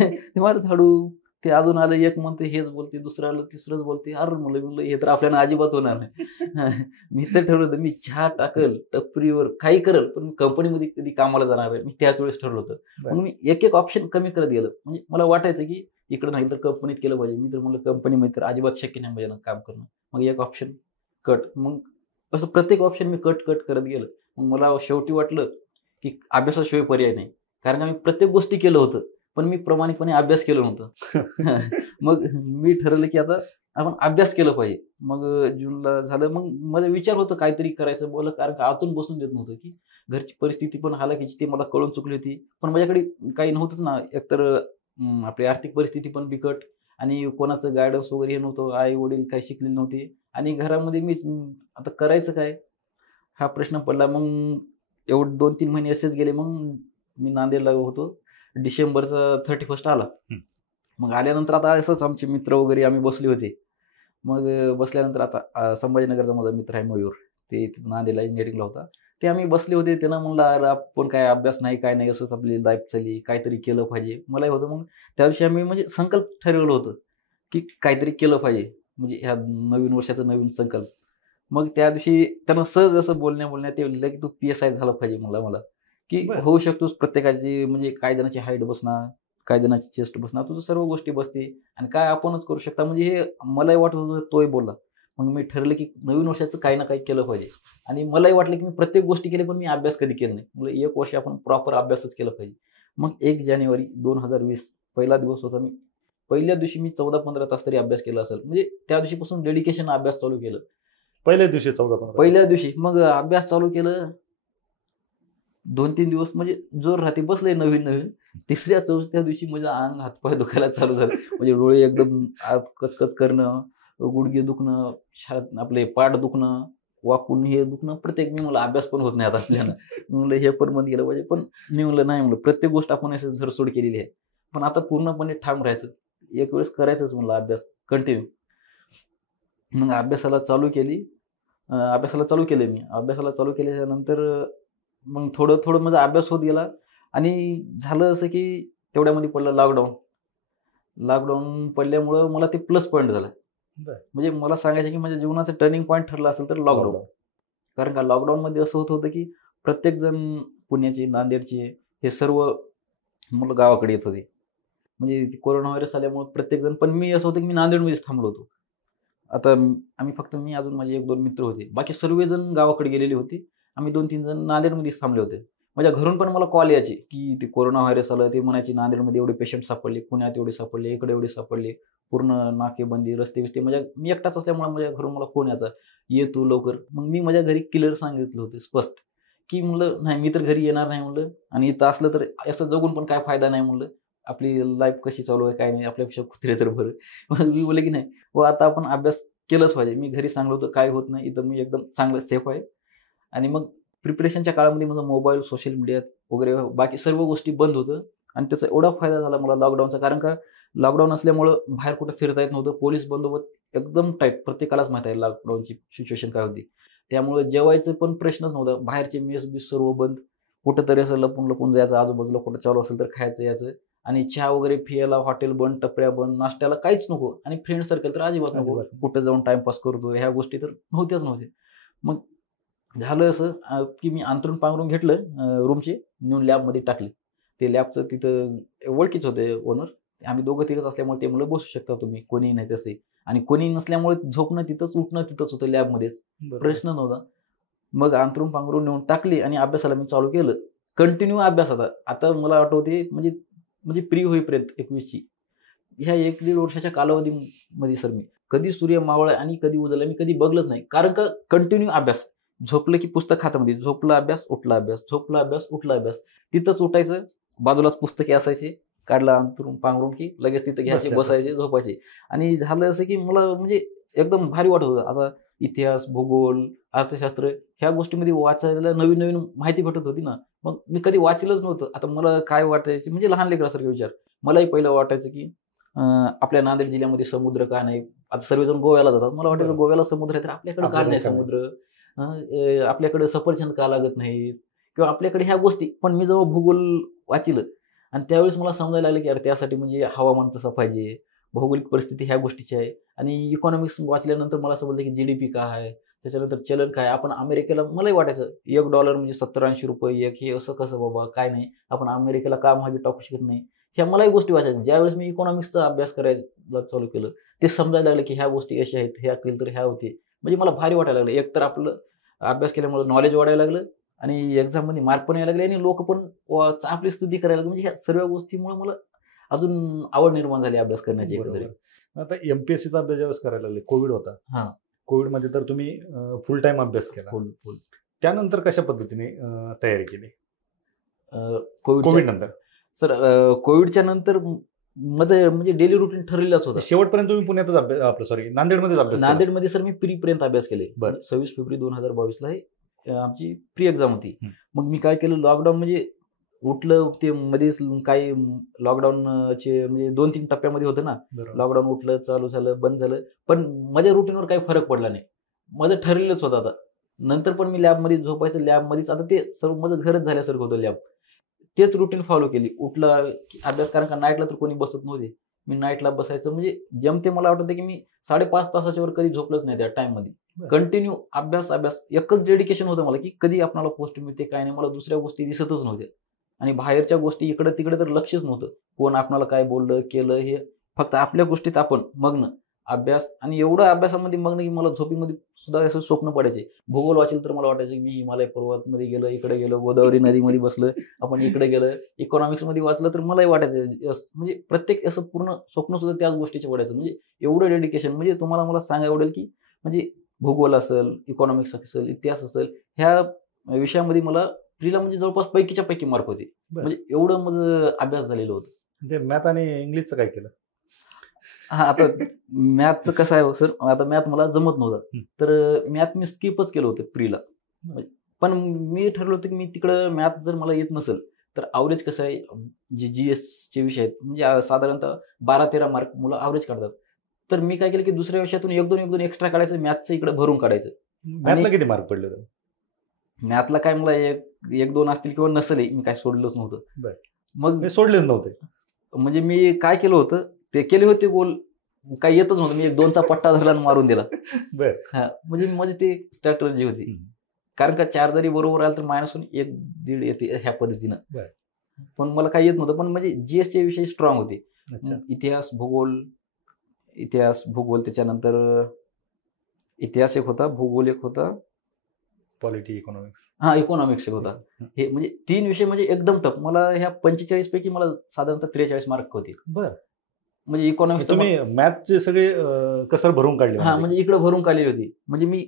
ते मार झाडू. ते अजून आलं, एक म्हणते हेच बोलते, दुसरं आलं तिसरंच बोलते. अरे म्हणलं हे तर आपल्याला अजिबात होणार नाही. मी तर ठरवलं होतं मी चहा टाकल, टपरीवर काही करल, पण मी कंपनीमध्ये कधी कामाला जाणार आहे. मी त्याच वेळेस ठरवलं होतं. मग मी एक ऑप्शन कमी करत गेलो. म्हणजे मला वाटायचं की इकडं नाही तर कंपनीत केलं पाहिजे. मी तर म्हणलं कंपनीमध्ये तर अजिबात शक्य नाही माझ्यानं काम करणं. मग एक ऑप्शन कट. मग असं प्रत्येक ऑप्शन मी कट करत गेलो. मग मला शेवटी वाटलं की अभ्यासाशिवाय पर्याय नाही. कारण का मी प्रत्येक गोष्टी केलं होतं. पण मी प्रामाणिकपणे अभ्यास केलं नव्हतं. मग मी ठरवलं की आता आपण अभ्यास केलं पाहिजे. मग जूनला झालं. मग माझा विचार होता काहीतरी करायचं बोललं, कारण का आतून बसून देत नव्हतं की घरची परिस्थिती पण हालाकीची ती मला कळून चुकली होती. पण माझ्याकडे काही नव्हतंच ना. एकतर आपली आर्थिक परिस्थिती पण बिकट आणि कोणाचं गाईडन्स वगैरे हे नव्हतं. आई-वडील काही शिकलेले नव्हते आणि घरामध्ये मीच आता करायचं काय? हा प्रश्न पडला. मग एवढे 2-3 महिने असेच गेले. मग मी नांदेडला होतो. डिसेंबरचा 31 आला. मग आल्यानंतर आता असंच आमचे मित्र वगैरे आम्ही बसले होते. मग बसल्यानंतर आता संभाजीनगरचा माझा मित्र आहे मयूर. ते नांदेडला इंजिनिअरिंगला होता. ते आम्ही बसले होते. त्यानं म्हणलं, "अरे आपण काय अभ्यास नाही, काय नाही, असंच आपली लाईफ चालली, काहीतरी केलं पाहिजे." मलाही होतं. मग त्या दिवशी आम्ही म्हणजे संकल्प ठरवलं होतं, की काहीतरी केलं पाहिजे. म्हणजे ह्या नवीन वर्षाचा नवीन संकल्प. मग त्या दिवशी त्यानं सहज असं बोलण्यात ते म्हणलं, की "तू पी-एस-आय झाला पाहिजे." म्हणला मला, की बरं. "होऊ शकतोस प्रत्येकाची म्हणजे काही जणांची हाईट बसणार, काही जणांची चेस्ट बसणार, तुझं सर्व गोष्टी बसते आणि काय आपणच करू शकता." म्हणजे हे मलाही वाटत होतं, तोही बोलला. मग मी ठरवलं, की नवीन वर्षाचं काही ना काही केलं पाहिजे आणि मलाही वाटलं, की मी प्रत्येक गोष्टी केल्या, पण मी अभ्यास कधी केला नाही. म्हणलं 1 वर्ष आपण प्रॉपर अभ्यासच केला पाहिजे. मग 1 जानेवारी 2020 पहिला दिवस होता. मी पहिल्या दिवशी मी 14-15 तास तरी अभ्यास केला असेल. म्हणजे त्या दिवशीपासून डेडिकेशन अभ्यास चालू केलं. पहिल्याच दिवशी 14-15 पहिल्या दिवशी मग अभ्यास चालू केलं. 2-3 दिवस म्हणजे जोर राहते बसले नवीन-नवीन. तिसऱ्या-चौथ्या दिवशी माझं अंग हातपाय दुखायला चालू झालं. म्हणजे डोळे एकदम कचकच करणं, गुडघे दुखणं, आपले पाठ दुखणं, वाकून हे दुखणं प्रत्येक. मी म्हणलं अभ्यास पण होत नाही आता आपल्याला. मी म्हणलं हे पण बंद केलं पाहिजे. पण मी म्हणलं नाही, म्हणलं प्रत्येक गोष्ट आपण असं धरसोड केलेली आहे. पण आता पूर्णपणे ठाम राहायचं. एक वेळेस करायचंच म्हणलं अभ्यास कंटिन्यू. मग अभ्यासाला चालू केलं मी. अभ्यासाला चालू केल्याच्यानंतर मग थोडं माझा अभ्यास होत गेला आणि झालं असं की तेवढ्यामध्ये पडलं लॉकडाऊन. लॉकडाऊन पडल्यामुळं मला ते प्लस पॉईंट झाला. बरं. म्हणजे मला सांगायचं की माझ्या जीवनाचं टर्निंग पॉईंट ठरलं असेल तर लॉकडाऊन. कारण का लॉकडाऊनमध्ये असं होत होतं की प्रत्येकजण पुण्याचे, नांदेडचे हे सर्व मुलं गावाकडे येत होते. म्हणजे कोरोना व्हायरस आल्यामुळे प्रत्येकजण, पण मी असं होतं की मी नांदेडमध्येच थांबलो होतो. आता आम्ही फक्त मी अजून माझे 1-2 मित्र होते. बाकी सर्वजण गावाकडे गेलेले होते. आम्ही 2-3 जण नांदेडमध्येच थांबले होते. माझ्या घरून पण मला कॉल यायचे, की ते कोरोना व्हायरस आलं. ते म्हणायचे नांदेडमध्ये एवढे पेशंट सापडले, पुण्यात एवढे सापडले, इकडे एवढे सापडले. पूर्ण नाकेबंदी, रस्ते-बिस्ते. म्हणजे मी एकटाच असल्यामुळे माझ्या घरून मला फोन यायचा, "ये तू लवकर." मग मी माझ्या घरी क्लिअर सांगितलं होतं स्पष्ट, की म्हणलं, "नाही, मी तर घरी येणार नाही," म्हणलं, "आणि इथं असलं तर असं जगून पण काय फायदा नाही," म्हणलं. "आपली लाईफ कशी चालू आहे, काय नाही, आपल्यापेक्षा कुत्रे तर बरं." मग मी बोलले, की "नाही, हो आता आपण अभ्यास केलंच पाहिजे." मी घरी सांगलं होतं, "काय होत नाही, इथं मी एकदम चांगलं सेफ आहे." आणि मग प्रिपरेशनच्या काळामध्ये माझा मोबाईल, सोशल मीडिया वगैरे बाकी सर्व गोष्टी बंद होतं आणि त्याचा एवढा फायदा झाला मला लॉकडाऊनचा. कारण का लॉकडाऊन असल्यामुळं बाहेर कुठं फिरता येत नव्हतं. पोलीस बंदोबस्त एकदम टाईट. प्रत्येकालाच माहीत आहे लॉकडाऊनची सिच्युएशन काय होती. त्यामुळं जेवायचं पण प्रश्नच नव्हता. बाहेरचे मेस-बीस सर्व बंद. कुठेतरी असं लपून-लपून जायचं, आजूबाजूला कुठं चालू असेल तर खायचं यायचं. आणि चहा वगैरे पियाला हॉटेल बंद, टपऱ्या बंद, नाश्त्याला काहीच नको आणि फ्रेंड सर्कल तर अजिबात नको. अजिबात. कुठं जाऊन टाईमपास करतो ह्या गोष्टी तर नव्हत्या. मग झालं असं की मी अंथरूण पांघरून घेतलं रूमचे, नेऊन लॅबमध्ये टाकले. ते लॅबचं तिथं ओळखीचे होते ओनर. आम्ही दोघं-तिघंच असल्यामुळे ते म्हणलं, "बसू शकता तुम्ही, कोणीही नाही तसे." आणि कोणी नसल्यामुळे झोपणं तिथंच, उठणं तिथंच होतं लॅबमध्येच. बरोबर. प्रश्न नव्हता. मग अंथरूण पांघरून नेऊन टाकली आणि अभ्यासाला मी चालू केलं. कंटिन्यू अभ्यास आता. आता मला आठवते म्हणजे प्री होईपर्यंत 21ची ह्या 1-1.5 वर्षाच्या कालावधीमध्ये सर मी कधी सूर्य मावळा आणि कधी उजळला मी कधी बघलंच नाही. कारण का कंटिन्यू अभ्यास. झोपलं की पुस्तक हातामध्ये, झोपला अभ्यास, उठला अभ्यास, झोपला अभ्यास, उठला अभ्यास. तिथंच उठायचं, बाजूलाच पुस्तके असायचे, काढला अंथरून पांघरून की लगेच तिथं घ्यायचे, बसायचे, झोपायचे. आणि झालं असं की मला म्हणजे एकदम भारी वाटत होतं. आता इतिहास, भूगोल, अर्थशास्त्र ह्या गोष्टीमध्ये वाचायला नवीन नवीन माहिती भेटत होती ना. मग मी कधी वाचलंच नव्हतं. आता मला काय वाटायचं म्हणजे लहान लेकरासारखे विचार. मलाही पहिलं वाटायचं की आपल्या नांदेड जिल्ह्यामध्ये समुद्र का नाही. आता सर्वजण गोव्याला जातात. मला वाटायचं गोव्याला समुद्र आहे तर आपल्याकडे का नाही समुद्र. आपल्याकडे सफरचंद का लागत नाहीत किंवा आपल्याकडे ह्या गोष्टी. पण मी जेव्हा भूगोल वाचलं आणि त्यावेळेस मला समजायला लागलं की अरे त्यासाठी म्हणजे हवामान तसं पाहिजे, भौगोलिक परिस्थिती ह्या गोष्टीची आहे. आणि इकॉनॉमिक्स वाचल्यानंतर मला समजलं की GDP काय आहे, त्याच्यानंतर चलन काय. आपण अमेरिकेला मलाही वाटायचं $1 म्हणजे 70-80 रुपये एक, हे असं कसं बाबा काय नाही, आपण अमेरिकेला का मागे टाकू शकत नाही. ह्या मलाही गोष्टी वाचायच्या. ज्यावेळेस मी इकॉनॉमिक्सचा अभ्यास करायला चालू केलं ते समजायला लागलं की ह्या गोष्टी अशा आहेत, ह्या केलं तर ह्या होते. म्हणजे मला भारी वाटायला लागलं. एकतर आपलं अभ्यास केल्यामुळे नॉलेज वाढायला लागलं आणि एक्झाममध्ये मार्क पण यायला लागले आणि लोक पण आपली स्तुती करायला लागले. म्हणजे ह्या सर्व गोष्टीमुळे मला अजून आवड निर्माण झाली अभ्यास करण्याची. आता MPSCचा अभ्यास ज्यावेळेस करायला लागले, कोविड होता. हा, कोविडमध्ये तर तुम्ही फुल टाइम अभ्यास केला. फुल. त्यानंतर कशा पद्धतीने तयारी केली कोविड नंतर? सर कोविडच्या नंतर माझं म्हणजे डेली रुटीन ठरलेलंच होतं. शेवटपर्यंत तुम्ही पुण्यातच नांदेडमध्येच अभ्यास? नांदेडमध्ये सर मी प्री पर्यंत अभ्यास केले. बरं. 26 फेब्रुवारी 2022 हे आमची प्री एक्झाम होती. मग मी काय केलं, लॉकडाऊन म्हणजे उठलं ते मध्येच काही लॉकडाऊनचे म्हणजे 2-3 टप्प्यामध्ये होतं ना. लॉकडाऊन उठलं, चालू झालं, बंद झालं. पण माझ्या रुटीनवर काही फरक पडला नाही. माझं ठरलेलंच होतं. आता नंतर पण मी लॅबमध्ये झोपायचं, लॅबमध्येच. आता ते सर्व माझं घरच झाल्यासारखं होतं लॅब. तेच रुटीन फॉलो केली. उठला अभ्यास, कारण का नाईटला तर कोणी बसत नव्हते. मी नाईटला बसायचं म्हणजे जमते. मला वाटतं की मी 5.5 तासाच्या वर कधी झोपलंच नाही त्या टाइममध्ये. कंटिन्यू अभ्यास. एकच डेडिकेशन होतं मला की कधी आपल्याला पोस्ट मिळते काय नाही. मला दुसऱ्या गोष्टी दिसतच नव्हत्या आणि बाहेरच्या गोष्टी इकडे तिकडे तर लक्षच नव्हतं. कोण आपल्याला काय बोललं केलं हे फक्त आपल्या गोष्टीत आपण मग्न. अभ्यास आणि एवढं अभ्यासामध्ये मग्न की मला झोपीमध्ये सुद्धा असं स्वप्न पडायचे. भूगोल वाचेल तर मला वाटायचं की मी हिमालय पर्वतमध्ये गेलो, इकडे गेलो, गोदावरी नदीमध्ये बसलं, आपण इकडे गेलं. इकॉनॉमिक्समध्ये वाचलं तर मलाही वाटायचं म्हणजे प्रत्येक असं पूर्ण स्वप्न सुद्धा त्याच गोष्टीचे पडायचं. म्हणजे एवढं डेडिकेशन. म्हणजे तुम्हाला मला सांगायला आवडेल की म्हणजे भूगोल असेल, इकॉनॉमिक्स असेल, इतिहास असेल, ह्या विषयामध्ये मला प्रीला म्हणजे जवळपास पैकीच्या पैकी मार्क होते. म्हणजे एवढं माझं अभ्यास झालेलं होतं. ते मॅथ आणि इंग्लिशचं काय केलं? हा, आता मॅथचं कसं आहे सर, आता मॅथ मला जमत नव्हतं तर मॅथ मी स्किपच केलं होतं प्रीला. पण मी ठरवलं होतं की मी तिकडं मॅथ जर मला येत नसेल तर ॲव्हरेज कसं आहे, जे GSचे विषय आहेत म्हणजे साधारणतः 12-13 मार्क मुलं ॲव्हरेज काढतात. तर मी काय केलं की दुसऱ्या विषयातून 1-2 एक्स्ट्रा काढायचं, मॅथचं इकडे भरून काढायचं. मॅथला किती मार्क पडले? मॅथला काय मला 1-2 असतील किंवा नसेल, मी काय सोडलंच नव्हतं. मग सोडलेच नव्हते म्हणजे मी काय केलं होतं, ते केले होते गोल, काही येतच नव्हतं. मी 1-2चा पट्टा धरला आणि मारून दिला. हा, म्हणजे माझी ते स्ट्रॅटर्जी होती. कारण का 4 जरी बरोबर आलं तर मायनसून 1-1.5 येते ह्या पद्धतीनं. पण मला काही येत नव्हतं. पण म्हणजे GSचे विषय स्ट्रॉंग होते. इतिहास भूगोल त्याच्यानंतर इतिहास एक होता, भूगोल एक होता, पॉलिटी, इकॉनॉमिक्स. हा, इकॉनॉमिक्स एक होता. हे म्हणजे 3 विषय म्हणजे एकदम टफ. मला ह्या 45 पैकी मला साधारणतः 43 मार्क होते. बरं. म्हणजे इकॉनॉमिक्स तुम्ही मॅथचे सगळे कसर भरून काढले? हा, म्हणजे इकडे भरून काढली होती. म्हणजे मी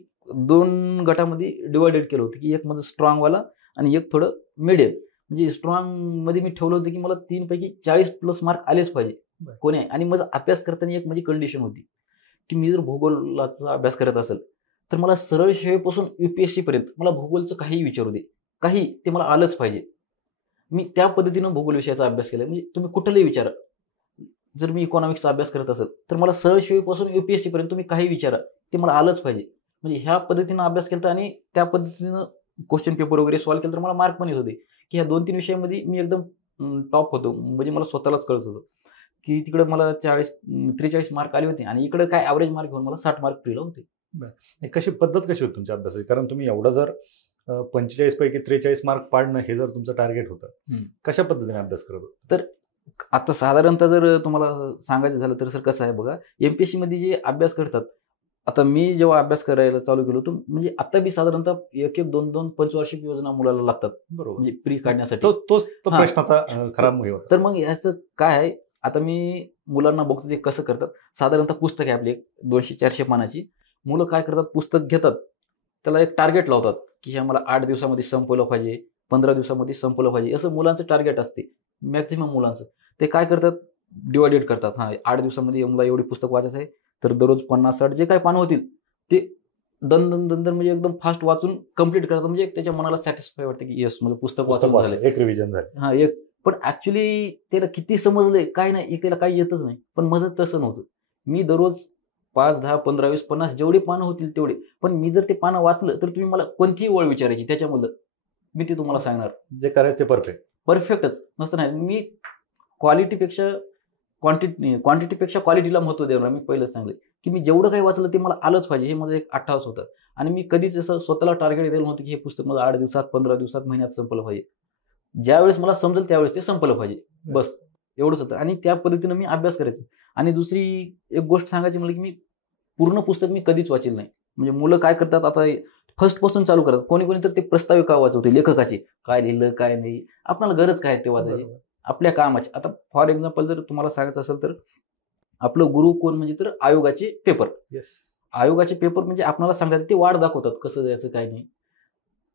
2 गटामध्ये डिवायडेड केलं होतं की एक माझं स्ट्रॉंग वाला आणि एक थोडं मिडियम. म्हणजे स्ट्रॉंग मध्ये मी ठेवलं होतं की मला 3 पैकी 40+ मार्क आलेच पाहिजे कोणी. आणि माझा अभ्यास करताना एक माझी कंडिशन होती की मी जर भूगोलाचा अभ्यास करत असेल तर मला सरळ शेवपासून UPSC पर्यंत मला भूगोलचं काही विचारू दे, काही ते मला आलंच पाहिजे. मी त्या पद्धतीनं भूगोल विषयाचा अभ्यास केला. म्हणजे तुम्ही कुठलंही विचारा, जर मी इकॉनॉमिक्सचा अभ्यास करत असेल तर मला सरळ शिवीपासून UPSC पर्यंत तुम्ही काही विचारा, ते मला आलंच पाहिजे. म्हणजे ह्या पद्धतीनं अभ्यास केला आणि त्या पद्धतीनं क्वेश्चन पेपर वगैरे सॉल्व्ह केलं तर मला मार्क पण येत होते. की ह्या 2-3 विषयामध्ये मी एकदम टॉप होतो. म्हणजे मला स्वतःलाच कळत होतं की तिकडे मला 43 मार्क आले होते आणि इकडे काय ॲव्हरेज मार्क घेऊन मला 60 मार्क प्रीला होते. कशी पद्धत कशी होती तुमच्या अभ्यासाची? कारण तुम्ही एवढा जर 45 पैकी 43 मार्क पाडणं हे जर तुमचं टार्गेट होतं, कशा पद्धतीने अभ्यास करत होता? तर आता साधारणतः जर तुम्हाला सांगायचं झालं तर सर कसं आहे बघा, MPSC मध्ये जे अभ्यास करतात, आता मी जेव्हा अभ्यास करायला चालू केलो होतो म्हणजे आता बी साधारणतः 1-2 पंचवार्षिक योजना मुलाला लागतात. बरोबर. म्हणजे प्री काढण्यासाठी. तोच प्रश्नाचा खरा मुळे होता. तर मग ह्याचं काय आहे, आता मी मुलांना बघतो ते कसं करतात. साधारणतः पुस्तक आहे आपली 200-400 पानाची. मुलं काय करतात, पुस्तक घेतात, त्याला एक टार्गेट लावतात, की हे मला 8 दिवसामध्ये संपवलं पाहिजे, 15 दिवसामध्ये संपवलं पाहिजे, असं मुलांचं टार्गेट असते. मॅक्सिमम मुलांचं. ते काय करतात, डिवायडेड करतात. 8 दिवसामध्ये मला एवढी पुस्तक वाचायचं आहे, तर दररोज 50-60 जे काही पानं होतील ते दन म्हणजे एकदम फास्ट वाचून कंप्लीट करतात. म्हणजे एक त्याच्या मनाला सॅटिस्फाय वाटतं, की येस माझं पुस्तक वाचून झालंय. एक रिव्हिजन झालं. एक पण ऍक्च्युली त्याला किती समजलंय काय नाही, त्याला काही येतच नाही. पण माझं तसं नव्हतं. मी दररोज 5, 10, 15, 20, 50 जेवढी पानं होतील तेवढे. पण मी जर ते पानं वाचलं तर तुम्ही मला कोणतीही ओळ विचारायची त्याच्यामधलं मी ते तुम्हाला सांगणार. जे करायचं ते परफेक्टच नसतं नाही. मी क्वांटिटीपेक्षा क्वालिटीला महत्त्व देणार. मी पहिलंच सांगले, की मी जेवढं काही वाचलं ते मला आलंच पाहिजे. हे माझं एक अट्टाहास होतं. आणि मी कधीच असं स्वतःला टार्गेट दिलं नव्हतं, की हे पुस्तक मला 8 दिवसात, 15 दिवसात, महिन्यात संपलं पाहिजे. ज्यावेळेस मला समजेल त्यावेळेस ते संपलं पाहिजे. बस एवढंच होतं. आणि त्या पद्धतीनं मी अभ्यास करायचो. आणि दुसरी एक गोष्ट सांगायची म्हणजे, की मी पूर्ण पुस्तक मी कधीच वाचेल नाही. म्हणजे मुलं काय करतात आता, फर्स्टपासून चालू करतात. कोणी तर ते प्रस्ताविका वाचवते लेखकाची. काय लिहिलं काय नाही. आपल्याला गरज काय ते वाचायची आपल्या कामाची. आता फॉर एक्झाम्पल जर तुम्हाला सांगायचं असेल तर आपलं गुरु कोण म्हणजे तर आयोगाचे पेपर. आयोगाचे पेपर म्हणजे आपल्याला सांगतात, ते वाट दाखवतात कसं द्यायचं काय नाही.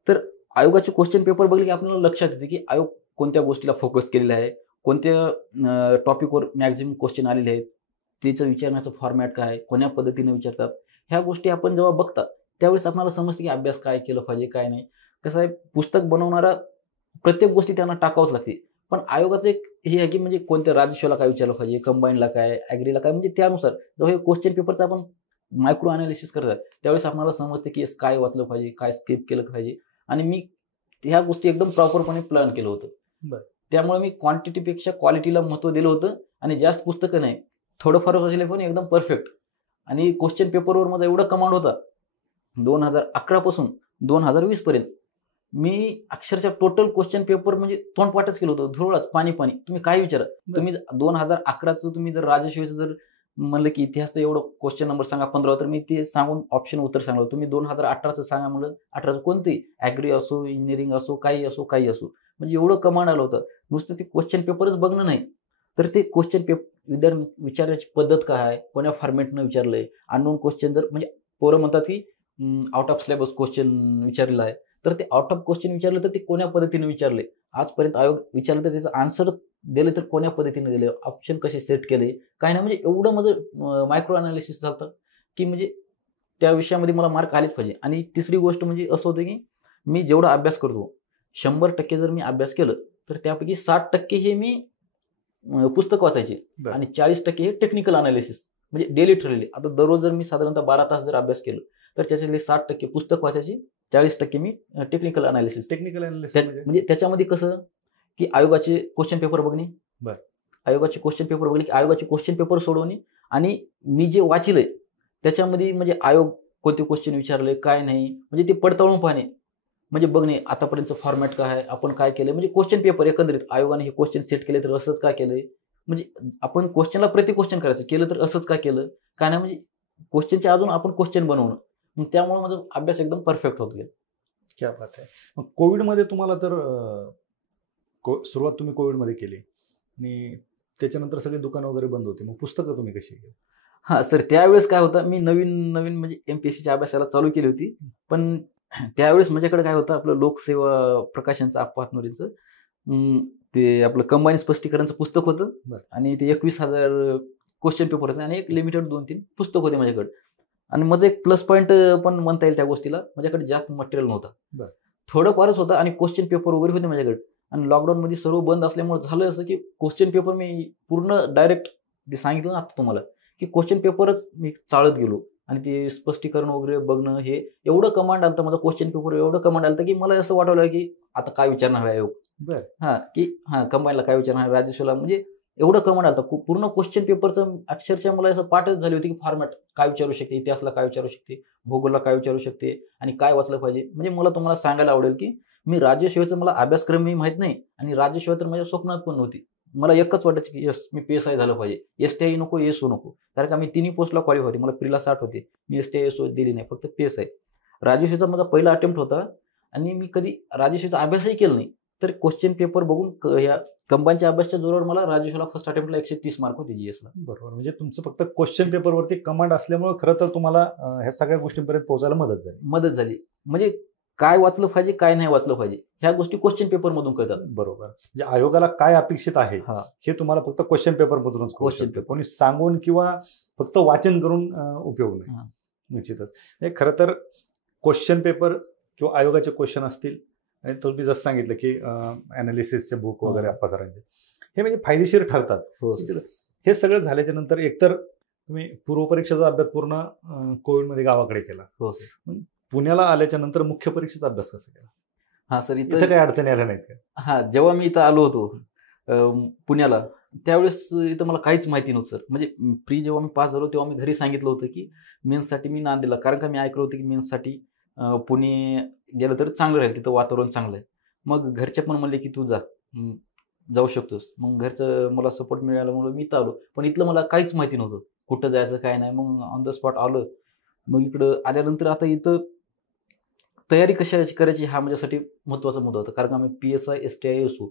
तर आयोगाचे क्वेश्चन पेपर बघले की आपल्याला लक्षात येते, की आयोग कोणत्या गोष्टीला फोकस केलेला आहे, कोणत्या टॉपिकवर मॅक्झिमम क्वेश्चन आलेले आहेत, त्याचं विचारण्याचं फॉर्मॅट काय, कोण्या पद्धतीने विचारतात. ह्या गोष्टी आपण जेव्हा बघता त्यावेळेस आपल्याला समजते, की अभ्यास काय केलं पाहिजे काय नाही. कसं आहे, पुस्तक बनवणारा प्रत्येक गोष्टी त्यांना टाकावंच लागते. पण आयोगाचं एक हे आहे, की म्हणजे कोणत्या राजस्वाला काय विचारलं पाहिजे, कंबाईनला काय, ॲग्रीला काय, म्हणजे त्यानुसार जेव्हा हे क्वेश्चन पेपरचं आपण मायक्रो अनालिसिस करतात त्यावेळेस आपल्याला समजते, की काय वाचलं पाहिजे, काय स्किप केलं पाहिजे. आणि मी ह्या गोष्टी एकदम प्रॉपरपणे प्लॅन केलं होतं. त्यामुळे मी क्वांटिटीपेक्षा क्वालिटीला महत्त्व दिलं होतं. आणि जास्त पुस्तकं नाही, थोडंफार वाचले पण एकदम परफेक्ट. आणि क्वेश्चन पेपरवर माझा एवढा कमांड होता 2011 पासून 2020 पर्यंत. मी अक्षरशः टोटल क्वेश्चन पेपर म्हणजे तोंडपाठच केलं होतं. धुरळाच, पाणी. तुम्ही काय विचारा. तुम्ही 2011चं तुम्ही जर राजशिवाचं जर म्हणलं, की इतिहासचं एवढं क्वेश्चन नंबर सांगा 15, तर मी ते सांगून ऑप्शन उत्तर सांगलं. तुम्ही 2018चं सांगा म्हणलं, 18चं कोणतेही, ॲग्री असो, इंजिनिअरिंग असो, काही असो. म्हणजे एवढं कमांड आलं होतं. नुसतं ते क्वेश्चन पेपरच बघणं नाही, तर ते क्वेश्चन विद्यार्थी विचारण्याची पद्धत काय आहे, कोण्या फॉर्मॅटनं विचारलंय, अननोन क्वेश्चन जर म्हणजे पोरं म्हणतात, की आउट ऑफ सिलेबस क्वेश्चन विचारलेला आहे, तर ते आउट ऑफ क्वेश्चन विचारलं तर ते कोण्या पद्धतीने विचारले, आजपर्यंत आयोग विचारलं तर त्याचं आन्सर दिले तर कोण्या पद्धतीने दिले, ऑप्शन कसे सेट केले, काय नाही. म्हणजे एवढं माझं मायक्रो अनालिसिस झालं, की म्हणजे त्या विषयामध्ये मला मार्क आलेच पाहिजे. आणि तिसरी गोष्ट म्हणजे असं होतं, की मी जेवढा अभ्यास करतो 100% जर मी अभ्यास केलं तर त्यापैकी 60% हे मी पुस्तक वाचायचे आणि 40% हे टेक्निकल अनालिसिस म्हणजे डेली ठरलेले. आता दररोज जर मी साधारणतः 12 तास जर अभ्यास केलं तर त्याच्यातले 60% पुस्तक वाचायची, 40% मी टेक्निकल अनालिसिस. म्हणजे त्याच्यामध्ये कसं, की आयोगाचे क्वेश्चन पेपर बघणे, आयोगाचे क्वेश्चन पेपर बघले, की आयोगाचे क्वेश्चन पेपर सोडवणे, आणि मी जे वाचलंय त्याच्यामध्ये म्हणजे आयोग कोणते क्वेश्चन विचारले काय नाही, म्हणजे ते पडताळून पाहणे, म्हणजे बघणे आतापर्यंतचं फॉर्मॅट काय आहे, आपण काय केलंय, म्हणजे क्वेश्चन पेपर एकंदरीत आयोगाने हे क्वेश्चन सेट केले तर असंच का केलंय, म्हणजे आपण क्वेश्चनला प्रति क्वेश्चन करायचं, केलं तर असंच का केलं काय नाही, म्हणजे क्वेश्चनचे अजून आपण क्वेश्चन बनवणं. मग त्यामुळे माझा अभ्यास एकदम परफेक्ट होत गेला. क्या बात आहे. मग कोविडमध्ये तुम्हाला तर सुरुवात तुम्ही कोविडमध्ये केली आणि त्याच्यानंतर सगळे दुकानं वगैरे बंद होते, मग पुस्तकं तुम्ही कशी केली? सर, त्यावेळेस काय होतं, मी नवीन म्हणजे MPSCच्या अभ्यासाला चालू केली होती. पण त्यावेळेस माझ्याकडे काय होतं, आपलं लोकसेवा प्रकाशनचं हातनोरीचं ते आपलं कंबाईन स्पष्टीकरणचं पुस्तक होतं आणि ते 21,000 क्वेश्चन पेपर होते आणि एक लिमिटेड 2-3 पुस्तक होते माझ्याकडे. आणि माझं एक प्लस पॉईंट पण म्हणता येईल त्या गोष्टीला, माझ्याकडे जास्त मटेरियल नव्हतं, थोडंफारच होतं आणि क्वेश्चन पेपर वगैरे होते माझ्याकडे. आणि लॉकडाऊनमध्ये सर्व बंद असल्यामुळे झालं असं, की क्वेश्चन पेपर मी पूर्ण डायरेक्ट ते सांगितलं ना आता तुम्हाला, की क्वेश्चन पेपरच मी चाळत गेलो आणि ते स्पष्टीकरण वगैरे बघणं, हे एवढं कमांड आलं माझा क्वेश्चन पेपर, एवढं कमांड आलं की मला असं वाटवलं, की आता काय विचारणार आहे आयोग, की कंबाईनला काय विचारणार, राजस्वला, म्हणजे एवढं कमांड आलं. पूर्ण क्वेश्चन पेपरचं अक्षरशः मला असं पाठच झाली होती, की फॉर्मॅट काय विचारू शकते, इतिहासला काय विचारू शकते, भूगोलला काय विचारू शकते आणि काय वाचलं पाहिजे. म्हणजे मला तुम्हाला सांगायला आवडेल, की मी राज्यसेवेचा मला अभ्यासक्रमही माहीत नाही आणि राज्यसेवा तर माझ्या स्वप्नात पण नव्हती. मला एकच वाटायचं, की यस मी PSI झालं पाहिजे, STI नको, SO नको, कारण का मी तिन्ही पोस्टला क्वालिफाय होते. मला प्रीला 60 होते, मी STI SO दिली नाही, फक्त PSI. राज्यसेवेचा माझा पहिला अटेम्प्ट होता आणि मी कधी राज्यसेवेचा अभ्यासही केला नाही. तर क्वेश्चन पेपर बघून ह्या कंबाईनच्या अभ्यासच्या जोरावर मला राजेशाला फर्स्ट अटेम्प्टला 130 मार्क होते जीएसला. बरोबर. म्हणजे तुमचं फक्त क्वेश्चन पेपरवरती कमांड असल्यामुळे खरं तर तुम्हाला ह्या सगळ्या गोष्टींपर्यंत पोहोचायला मदत झाली. म्हणजे काय वाचलं पाहिजे, काय नाही वाचलं पाहिजे, ह्या गोष्टी क्वेश्चन पेपर मधून कळतात. बरोबर. म्हणजे आयोगाला काय अपेक्षित आहे हा, हे तुम्हाला फक्त क्वेश्चन पेपर मधूनच कळू Question शकतं. paper. कोणी सांगून किंवा फक्त वाचन करून उपयोग हा. नाही. निश्चितच हे खरं तर क्वेश्चन पेपर किंवा आयोगाचे क्वेश्चन असतील आणि तुम्ही जसं सांगितलं की अनालिसिसचे बुक वगैरे हा. अप्पा सरांचे हे म्हणजे फायदेशीर ठरतात. हो. हे सगळं झाल्याच्या नंतर एकतर तुम्ही पूर्वपरीक्षेचा अभ्यास पूर्ण कोविडमध्ये गावाकडे केला. हो. पुण्याला आल्याच्या नंतर मुख्य परीक्षेचा अभ्यास कसा केला? हा सर, इथं काही अडचणी आल्या नाहीत का? हा, जेव्हा मी इथं आलो होतो पुण्याला, त्यावेळेस इथं मला काहीच माहिती नव्हतं सर. म्हणजे जेव्हा मी पास झालो तेव्हा मी घरी सांगितलं होतं की मेन्ससाठी मी नांदेडला, कारण का मी ऐकलं होतं की मेन्ससाठी पुणे गेलं तर चांगलं राहील, तिथं वातावरण चांगलं आहे. मग घरचे पण म्हणले की तू जाऊ शकतोस. मग घरचं मला सपोर्ट मिळाल्यामुळे मी इथं आलो. पण इथलं मला काहीच माहिती नव्हतं, कुठं जायचं काय नाही. मग ऑन द स्पॉट आलं. मग इकडं आल्यानंतर आता इथं तयारी कशाची करायची हा माझ्यासाठी महत्त्वाचा मुद्दा होता, कारण का मी PSI, STI, SO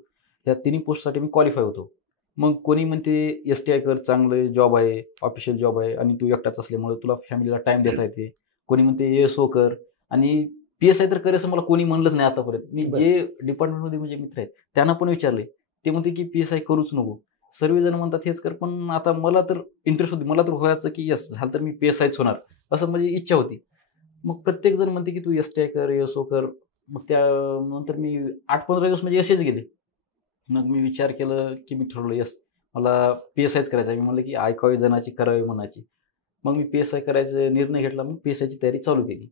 या तिन्ही पोस्टसाठी मी क्वालिफाय होतो. मग कोणी म्हणते STI कर, चांगलं जॉब आहे, ऑफिशियल जॉब आहे आणि तू एकटाच असल्यामुळे तुला फॅमिलीला टाइम देता येते. कोणी म्हणते SO कर आणि PSI तर कर, असं मला कोणी म्हणलंच नाही आतापर्यंत. मी जे डिपार्टमेंटमध्ये म्हणजे मित्र आहेत त्यांना पण विचारले, ते म्हणते की PSI करूच नको. सर्वजण म्हणतात हेच कर, पण आता मला तर इंटरेस्ट होती, मला तर व्हायचं की यस झालं तर मी PSIच होणार, असं माझी इच्छा होती. मग प्रत्येक जण म्हणते की तू STI कर, SO कर. मग त्यानंतर मी 8-15 दिवस म्हणजे असेच गेले. मग मी विचार केलं की मी ठरवलं यस मला PSIच करायचं आहे. मी म्हणलं की ऐकावी जनाची, करावी मनाची. मग मी PSI करायचा निर्णय घेतला. मग PSIची तयारी चालू केली.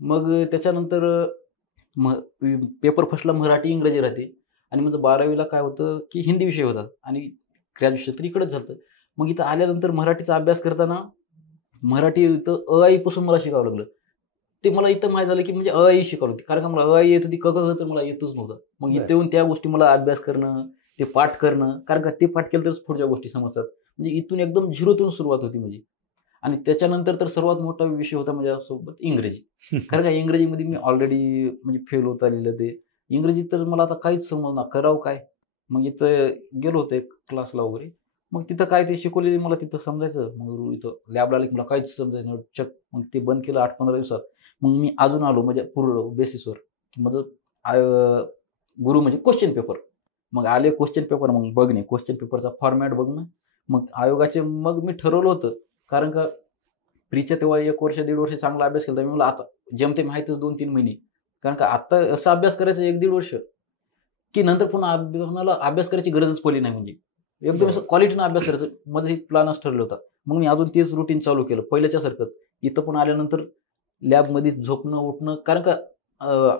मग त्याच्यानंतर पेपर फर्स्टला मराठी, इंग्रजी राहते आणि माझं 12वीला काय होतं की हिंदी विषय होता आणि ग्रॅज्युएशन तर इकडंच झालं. मग इथं आल्यानंतर मराठीचा अभ्यास करताना मराठी इथं अ, आ, इ पासून मला शिकावं लागलं. ते मला इथं माहीत झालं की म्हणजे अ, आ, इ शिकवली होती. कारण का मला अ, आ, इ येत होती, क, ख तर मला येतच नव्हतं. मग इथे येऊन त्या गोष्टी मला अभ्यास करणं, ते पाठ करणं, कारण का ते पाठ केलं तरच पुढच्या गोष्टी समजतात. म्हणजे इथून एकदम झिरोतून सुरुवात होती माझी. आणि त्याच्यानंतर तर सर्वात मोठा विषय होता माझ्यासोबत इंग्रजी. कारण का इंग्रजीमध्ये मी ऑलरेडी म्हणजे फेल होत आलेलं ते. इंग्रजी तर मला आता काहीच समजणार, करावं काय? मग इथं गेलो होतो एक क्लासला वगैरे. मग तिथं काय ते शिकवलेले मला तिथं समजायचं. मग इथं लॅबला आलं की मला काहीच समजायचं नाही. चक मग ते बंद केलं 8-15 दिवसात. मग मी अजून आलो म्हणजे पूर्ण बेसिसवर. माझं गुरु म्हणजे क्वेश्चन पेपर. मग आले क्वेश्चन पेपर, मग बघणे क्वेश्चन पेपरचा फॉर्मॅट बघणं. मग आयोगाचे मग मी ठरवलं होतं, कारण का प्रीच्या तेव्हा 1 वर्ष, 1.5 वर्ष चांगला अभ्यास केला. मी म्हणलं आता जेमतेम माहितीच 2-3 महिने. कारण का आता असा अभ्यास करायचा 1-1.5 वर्ष, की नंतर पुन्हा कोणाला अभ्यास करायची गरजच पडली नाही. म्हणजे एकदम असं क्वालिटीनं अभ्यास करायचं. माझं हे प्लॅनच ठरलं होतं. मग मी अजून तेच रुटीन चालू केलं पहिल्याच्यासारखंच. इथं पण आल्यानंतर लॅबमध्ये झोपणं, उठणं, कारण का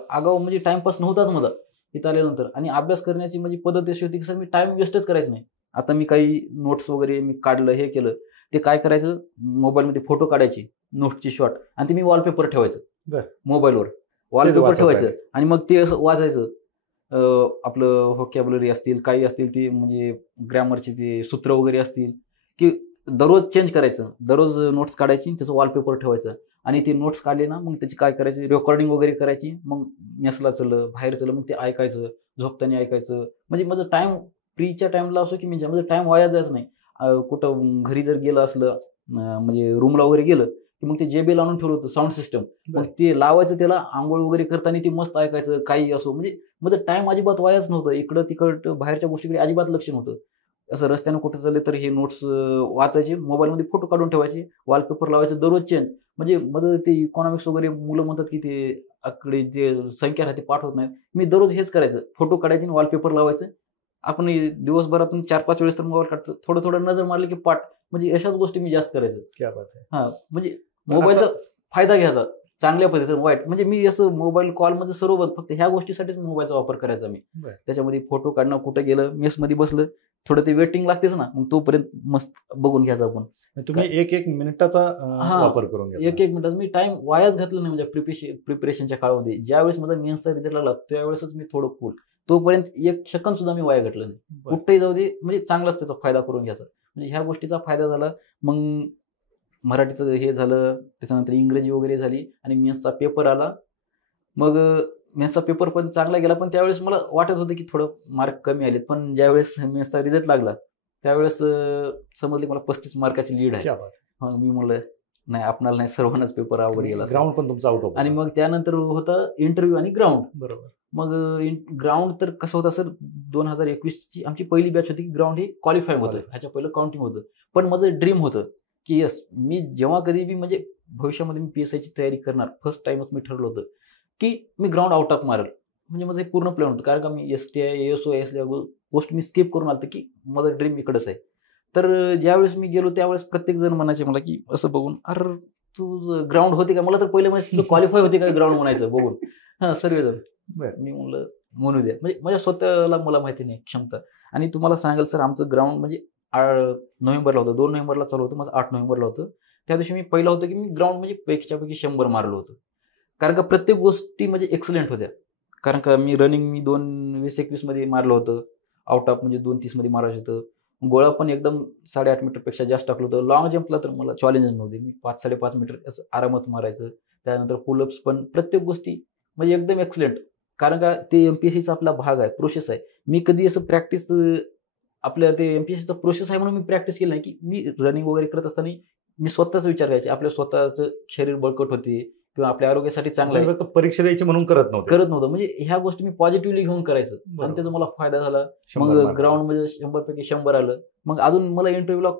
आगाऊ म्हणजे टाईमपास नव्हताच माझा इथं आल्यानंतर. आणि अभ्यास करण्याची माझी पद्धत अशी होती की सर मी टाईम वेस्टच करायचं नाही. आता मी काही नोट्स वगैरे मी काढलं, हे केलं, ते काय करायचं, मोबाईलमध्ये फोटो काढायचे नोट्सची शॉट आणि ते मी वॉलपेपर ठेवायचं. बरं. मोबाईलवर वॉलपेपर वाचत ठेवायचं राहिले. आणि मग ते असं वाचायचं. आपलं व्होकॅब्युलरी असतील, काही असतील, ते म्हणजे ग्रामरचे ते सूत्र वगैरे असतील, की दररोज चेंज करायचं. दररोज नोट्स काढायची, त्याचं वॉलपेपर ठेवायचं आणि ते नोट्स काढले ना, मग त्याची काय करायची, रेकॉर्डिंग वगैरे करायची. मग मेसला चलं, बाहेर चलं, मग ते ऐकायचं, झोपताना ऐकायचं. म्हणजे माझं टाईम प्रीच्या टाईमला असो की म्हणजे माझं टाईम वाया जायचं नाही. कुठं घरी जर गेलं असलं म्हणजे रूमला वगैरे गेलं, की मग ते JBL आणून ठेवलं होतं साऊंड सिस्टम. मग ते लावायचं, त्याला अंघोळ वगैरे करताना ते मस्त ऐकायचं, काही असो. म्हणजे माझं टाईम अजिबात वायाच नव्हतं. इकडं तिकडं बाहेरच्या गोष्टीकडे अजिबात लक्ष नव्हतं. असं रस्त्यानं कुठं चालले तर हे नोट्स वाचायचे, मोबाईलमध्ये फोटो काढून ठेवायचे, वॉलपेपर लावायचं दररोज चेंज. म्हणजे माझं ते इकॉनॉमिक्स वगैरे मुलं म्हणतात की ते आकडे जे संख्या राहते पाठ होत नाहीत. मी दररोज हेच करायचं, फोटो काढायचे आणि वॉलपेपर लावायचं. आपण दिवसभरातून 4-5 वेळेस तर मोबाईल काढतो. थोडं थोडं नजर मारली की पाठ. म्हणजे अशाच गोष्टी मी जास्त करायचो. क्या बात आहे. हां, म्हणजे पण मोबाईलचा आता फायदा घ्यायचा. चांगल्या पद्धतीने, वाईट म्हणजे मी असं मोबाईल कॉलमध्ये सर्व फक्त ह्या गोष्टीसाठीच मोबाईलचा वापर करायचा मी. बरं. त्याच्यामध्ये फोटो काढणं, कुठं गेलं, मेसमध्ये बसलं, थोडं ते वेटिंग लागतेच ना, मग तोपर्यंत मस्त बघून घ्यायचा आपण. तुम्ही एक मिनिटाचा हां, वापर करून घेतला. 1-1 मिनिटात मी टाईम वायाच घातला नाही म्हणजे प्रिपरेशनच्या काळामध्ये. ज्यावेळेस माझा मेन्सचा रिझल्ट लागला त्यावेळेसच मी थोडं कूल. तोपर्यंत 1 सेकंद सुद्धा मी वाया घातलं नाही. बरं. कुठेही जाऊ दे, म्हणजे चांगलाच त्याचा फायदा करून घ्यायचा. म्हणजे ह्या गोष्टीचा फायदा झाला. मग मराठीचं हे झालं, त्याच्यानंतर इंग्रजी वगैरे झाली आणि मेन्सचा पेपर आला. मग मेन्सचा पेपर पण चांगला गेला, पण त्यावेळेस मला वाटत होतं की थोडं मार्क कमी आलेत. पण ज्यावेळेस मेन्सचा रिझल्ट लागला त्यावेळेस समजले मला 35 मार्काची लीड आहे. क्या बात. मग मी म्हणलं नाही, आपणाला नाही, सर्वांनाच पेपर अवघड गेला असेल. ग्राउंड पण तुमचा आउट ऑफ आणि मग त्यानंतर होतं इंटरव्ह्यू आणि ग्राउंड. बरोबर. मग ग्राउंड तर कसं होतं सर, 2021ची आमची पहिली बॅच होती. ग्राउंड हे क्वालिफाय होतं, ह्याच्या पहिलं काउंटिंग होतं. पण माझं ड्रीम होतं की येस, मी जेव्हा कधी बी म्हणजे भविष्यामध्ये मी PSIची तयारी करणार, फर्स्ट टाइमच मी ठरलं होतं की मी ग्राउंड आउट ऑफ मारेल. म्हणजे माझं एक पूर्ण प्लॅन होतं, कारण का मी STI, ASO या गोष्ट मी स्किप करून आलो की माझं ड्रीम इकडंच आहे. तर ज्यावेळेस मी गेलो त्यावेळेस प्रत्येक जण म्हणायचे मला की असं बघून, अरे तू ग्राउंड होते का, मला तर पहिले म्हणजे तुझं क्वालिफाय होते का ग्राउंड म्हणायचं बघून. हां, सर्वजण. मी म्हणलं म्हणू द्या, म्हणजे माझ्या स्वतःला मला माहिती नाही क्षमता. आणि तुम्हाला सांगाल सर, आमचं ग्राउंड म्हणजे नोव्हेंबरला होतं, 2 नोव्हेंबरला चालू होतं, माझं 8 नोव्हेंबरला होतं. त्या दिवशी मी पहिला होतो की मी ग्राउंड म्हणजे पैकी 100 मारलं होतं. कारण का प्रत्येक गोष्टी म्हणजे एक्सलंट होत्या. कारण का मी रनिंग 2020-21 मध्ये मारलं होतं. आउट ऑफ म्हणजे 2:30 मध्ये मारायचं होतं. गोळा पण एकदम 8.5 मीटरपेक्षा जास्त टाकलं होतं. लॉंग जंपला तर मला चॅलेंजच नव्हते. मी 5-5.5 मीटर असं आरामात मारायचं. त्यानंतर पुलअप्स पण प्रत्येक गोष्टी म्हणजे एकदम एक्सलंट. कारण का ते MPSCचा आपला भाग आहे, प्रोसेस आहे. मी कधी असं प्रॅक्टिस आपल्या ते MPSCचा प्रोसेस आहे म्हणून मी प्रॅक्टिस केली नाही, की मी रनिंग वगैरे करत असताना मी स्वतःच विचार करायचे, आपल्या स्वतःचं शरीर बळकट होते किंवा आपल्या आरोग्यासाठी चांगलं आहे. फक्त परीक्षा द्यायची म्हणून करत नव्हतं. म्हणजे ह्या गोष्टी मी पॉझिटिव्हली घेऊन करायचं आणि त्याचा मला फायदा झाला. मग ग्राउंडमध्ये 100 पैकी 100 आलं. मग अजून मला इंटरव्ह्यूला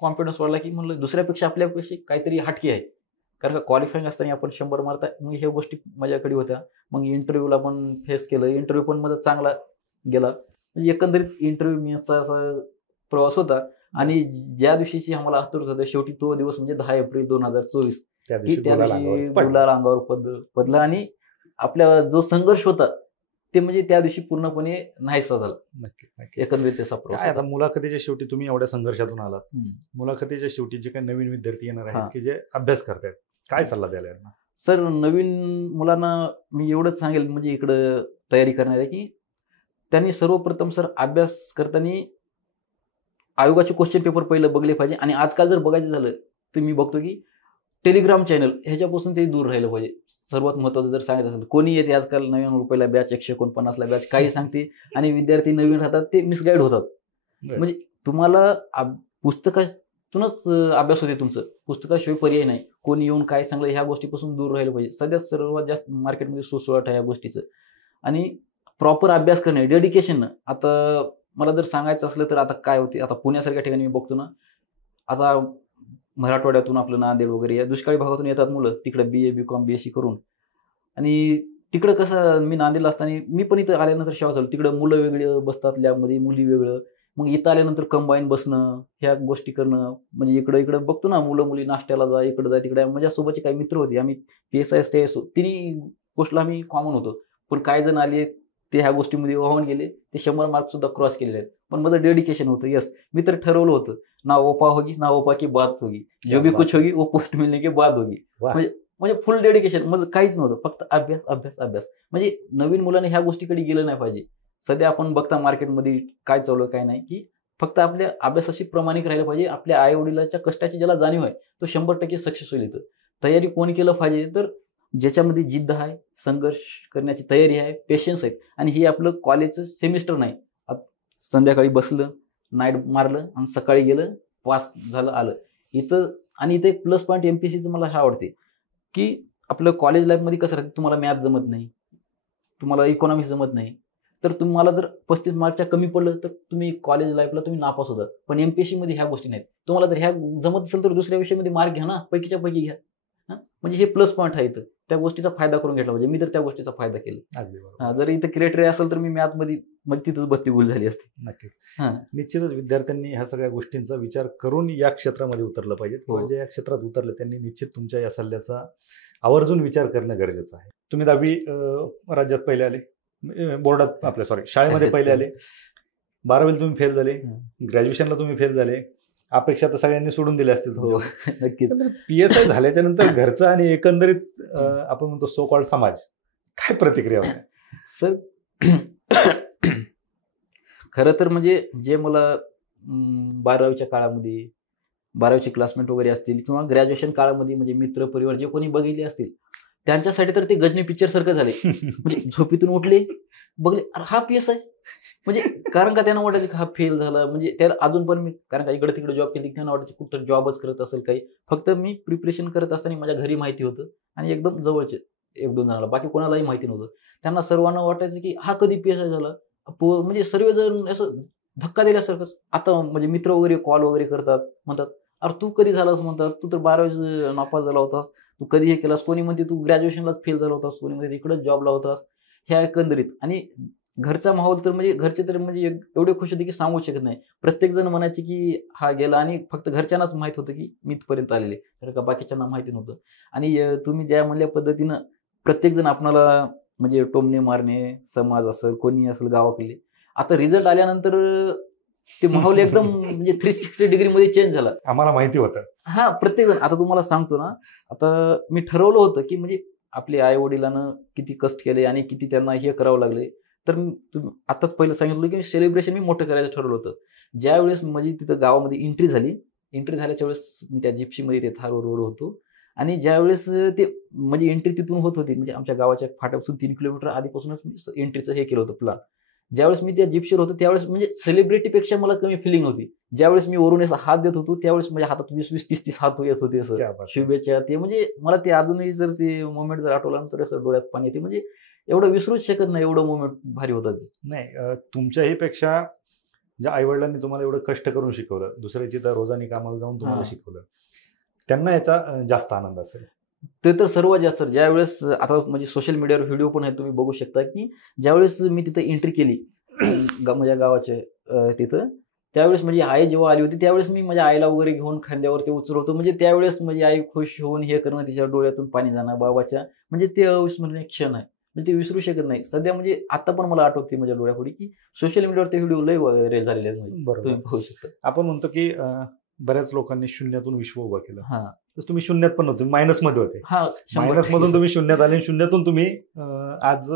कॉन्फिडन्स वाढला, की म्हणलं दुसऱ्यापेक्षा आपल्यापेक्षा काहीतरी हटके आहे. कारण का क्वालिफाईंग असताना आपण 100 मारता, मग ह्या गोष्टी माझ्याकडे होत्या. मग इंटरव्ह्यूला पण फेस केलं. इंटरव्ह्यू पण माझा चांगला गेला. म्हणजे एकंदरीत इंटरव्ह्यू मेन्सचा असा प्रवास होता. आणि ज्या दिवशीची आम्हाला आतुरता होती, शेवटी तो दिवस म्हणजे 10 एप्रिल 2024 त्या की त्या दिवशी पडला. गुलाल अंगावर पडला आणि आपला जो संघर्ष होता ते म्हणजे त्या दिवशी पूर्णपणे नाहीसा झाला. नक्की. एकंदरीत त्याचा प्रवास काय आता होता. मुलाखतीच्या शेवटी तुम्ही एवढ्या संघर्षातून आलात. मुलाखतीच्या शेवटी जे काही नवीन विद्यार्थी येणार आहेत की जे अभ्यास करतायत, काय सल्ला द्याल यांना? सर, नवीन मुलांना मी एवढंच सांगेल, म्हणजे इकडं तयारी करणार आहे, की त्यांनी सर्वप्रथम सर अभ्यास करताना आयोगाचे क्वेश्चन पेपर पहिलं बघले पाहिजे. आणि आजकाल जर बघायचं झालं तर मी बघतो की टेलिग्राम चॅनल ह्याच्यापासून ते दूर राहिलं पाहिजे. सर्वात महत्त्वाचं जर सांगायचं असेल, कोणी येते आजकाल ₹99 बॅच, 149ला बॅच, काही सांगते आणि विद्यार्थी नवीन राहतात, ते मिसगाईड होतात. म्हणजे तुम्हाला पुस्तकातूनच अभ्यास होते तुमचं, पुस्तकाशिवाय पर्याय नाही. कोणी येऊन काय सांगलं ह्या गोष्टीपासून दूर राहिलं पाहिजे. सध्या सर्वात जास्त मार्केटमध्ये सुळसुळाट आहे या गोष्टीचं. आणि प्रॉपर अभ्यास करणे, डेडिकेशननं. आता मला जर सांगायचं असलं तर आता काय होते, आता पुण्यासारख्या ठिकाणी मी बघतो ना, आता मराठवाड्यातून आपलं नांदेड वगैरे या दुष्काळी भागातून येतात मुलं, तिकडे BA, BCom, BSc करून. आणि तिकडं कसं, मी नांदेडला असताना मी पण इथं आल्यानंतर शॉक झालो. तिकडं मुलं वेगळी बसतात लॅबमध्ये, मुली वेगळं. मग इथं आल्यानंतर कंबाईन बसणं, ह्या गोष्टी करणं. म्हणजे इकडं बघतो ना, मुलं मुली नाश्त्याला जा, इकडं जा, तिकडे. माझ्यासोबतचे काही मित्र होते, आम्ही PSI, STI तिन्ही गोष्टीला आम्ही कॉमन होतो. पण काही जण आले ते ह्या गोष्टीमध्ये वाहून गेले, ते 100 मार्क सुद्धा क्रॉस केलेले आहेत. पण माझं डेडिकेशन होतं. येस, मी तर ठरवलं होतं, ना ओपा होगी ना ओपा की बात होगी, जो भी कुछ होगी वो पोस्ट मिलने की बात होगी. म्हणजे फुल डेडिकेशन. माझं काहीच नव्हतं, फक्त अभ्यास अभ्यास अभ्यास. म्हणजे नवीन मुलांनी ह्या गोष्टीकडे गेलं नाही पाहिजे. सध्या आपण बघता मार्केटमध्ये काय चालू आहे काय नाही, की फक्त आपल्या अभ्यासाशी प्रामाणिक राहिलं पाहिजे. आपल्या आई वडिलांच्या कष्टाची ज्याला जाणीव आहे तो 100% सक्सेस होईल. इथं तयारी कोण केलं पाहिजे, तर ज्याच्यामध्ये जिद्द आहे, संघर्ष करण्याची तयारी आहे, पेशन्स आहेत. आणि हे आपलं कॉलेजचं सेमिस्टर नाही, संध्याकाळी बसलं, नाईट मारलं आणि सकाळी गेलं, पास झालं, आलं इथं. आणि इथं एक प्लस पॉईंट MPSCचं मला हे आवडते, की आपलं कॉलेज लाईफमध्ये कसं राहते, तुम्हाला मॅथ जमत नाही, तुम्हाला इकॉनॉमिक्स जमत नाही, तर तुम्हाला जर 35 मार्कच्या कमी पडलं तर तुम्ही कॉलेज लाईफला तुम्ही नापास होतात. पण MPSCमध्ये ह्या गोष्टी नाहीत. तुम्हाला जर ह्या जमत असेल तर दुसऱ्या विषयामध्ये मार्क घ्या ना, पैकीच्या पैकी घ्या. म्हणजे हे प्लस पॉईंट आहे. इथं त्या गोष्टीचा फायदा करून घेतला पाहिजे. मी तर त्या गोष्टीचा फायदा केला. जर इथं क्रिएटरी असेल तर मी मॅथमध्ये म्हणजे तिथंच बत्ती गुल झाली असती. नक्कीच. निश्चितच विद्यार्थ्यांनी ह्या सगळ्या गोष्टींचा विचार करून या क्षेत्रामध्ये उतरलं पाहिजे. म्हणजे या क्षेत्रात उतरले त्यांनी निश्चित तुमच्या या सल्ल्याचा आवर्जून विचार करणं गरजेचं आहे. तुम्ही 10वी राज्यात पहिले आले, बोर्डात आपल्या शाळेमध्ये पहिले आले, 12वीला तुम्ही फेल झाले, ग्रॅज्युएशनला तुम्ही फेल झाले. अपेक्षा तर सगळ्यांनी सोडून दिल्या असतील. नक्कीच. PSI झाल्याच्या नंतर घरचं आणि एकंदरीत आपण म्हणतो सो कॉल्ड समाज, काय प्रतिक्रिया होती? सर, खरं तर म्हणजे जे मला 12वीच्या काळामध्ये 12वीचे क्लासमेट वगैरे असतील किंवा ग्रॅज्युएशन काळामध्ये म्हणजे मित्र परिवार जे कोणी बघितले असतील, त्यांच्यासाठी तर ते गजनी पिक्चर सारखं झाले. म्हणजे झोपेतून उठले, बघले अरे हा PSI, म्हणजे कारण का त्यांना वाटायचं की हा फेल झाला. म्हणजे त्याला अजून पण मी, कारण का इकडे तिकडे जॉब केली, त्यांना वाटायचं कुठं जॉबच करत असेल काही. फक्त मी प्रिपरेशन करत असताना माझ्या घरी माहिती होतं आणि एकदम जवळचे 1-2 जणांना, बाकी कोणालाही माहिती नव्हतं. त्यांना सर्वांना वाटायचं की हा कधी PSI झाला. म्हणजे सर्वजण असं धक्का दिल्यासारखंच. आता म्हणजे मित्र वगैरे कॉल वगैरे करतात, म्हणतात अरे तू कधी झालास, म्हणतात तू तर 12वी नापास झाला होतास, तू कधी हे केलास, कोणी म्हणते तू ग्रॅज्युएशनलाच फेल झाला होतास, कोणी म्हणते इकडंच जॉबला होतास. ह्या एकंदरीत. आणि घरचा माहोल तर म्हणजे घरचे तर म्हणजे एवढे खुश होते की सांगू शकत नाही. प्रत्येक जण म्हणायचे की हा गेला, आणि फक्त घरच्यांनाच माहित होतं की मी इथपर्यंत आलेले, तर का बाकीच्यांना माहिती नव्हतं. आणि तुम्ही ज्या म्हणल्या पद्धतीनं प्रत्येक जण आपणाला म्हणजे टोमणे मारणे, समाज असेल कोणी असेल गावाकडले, आता रिझल्ट आल्यानंतर ते माहोल एकदम म्हणजे 360 डिग्रीमध्ये चेंज झाला. आम्हाला माहिती होतं. हां, प्रत्येक जण. आता तुम्हाला सांगतो ना, आता मी ठरवलं होतं, की म्हणजे आपल्या आई-वडिलांना किती कष्ट केले आणि किती त्यांना हे करावं लागले. तर आत्ताच पहिलं सांगितलं, की सेलिब्रेशन मी मोठं करायचं ठरवलं होतं. ज्यावेळेस माझी तिथं गावामध्ये एंट्री झाली, एंट्री झाल्याच्या वेळेस मी त्या जिप्सीमध्ये ते थारवर होतो. आणि ज्यावेळेस ते म्हणजे एंट्री तिथून होत होती, म्हणजे आमच्या गावाच्या फाट्यापासून 3 किलोमीटर आधीपासूनच मी एंट्रीचं हे केलं होतं प्लॅन. ज्यावेळेस मी त्या जिप्सीवर होतो, त्यावेळेस म्हणजे सेलिब्रिटीपेक्षा मला कमी फिलिंग होती. ज्यावेळेस मी वरून असा हात देत होतो, त्यावेळेस माझ्या हातात 20-20, 30-30 हात येत होते असं. क्या बात आहे. शुभेच्छा, ते म्हणजे मला ते अजूनही जर ते मोमेंट जर आठवला ना, तर असं डोळ्यात पाणी येते. म्हणजे एवढं विसरूच शकत नाही, एवढं मोमेंट भारी होतं ते. नाही, तुमच्याही पेक्षा ज्या आईवडिलांनी तुम्हाला एवढं कष्ट करून शिकवलं, दुसऱ्याची तर रोजानी कामाला जाऊन तुम्हाला हां. शिकवलं, त्यांना याचा जास्त आनंद असेल. ते तर सर्वात जास्त ज्यावेळेस आता म्हणजे सोशल मीडियावर व्हिडिओ पण आहेत, तुम्ही बघू शकता, की ज्यावेळेस मी तिथं एंट्री केली माझ्या गावाच्या तिथं, त्यावेळेस माझी आई जेव्हा आली होती, त्यावेळेस मी माझ्या आईला वगैरे घेऊन खांद्यावरती उचलत होतो. म्हणजे त्यावेळेस माझी आई खुश होऊन हे करणं, तिच्या डोळ्यातून पाणी जाणं बाबाच्या, म्हणजे ते अविस्मरणीय क्षण आहे. म्हणजे ते विसरू शकत नाही. सध्या म्हणजे आता पण मला आठवते माझ्या डोळ्यापुढे, की सोशल मीडियावर ते व्हिडिओ लय व्हायरल झालेले आहेत म्हणजे. बरोबर. तुम्ही पाहू शकता. आपण म्हणतो की बऱ्याच लोकांनी शून्यातून विश्व उभं केलं. हां. तर तुम्ही शून्यात पण नव्हते, मायनसमध्ये होते. हां, 100% मायनसमधून तुम्ही शून्यात आले आणि शून्यातून तुम्ही आज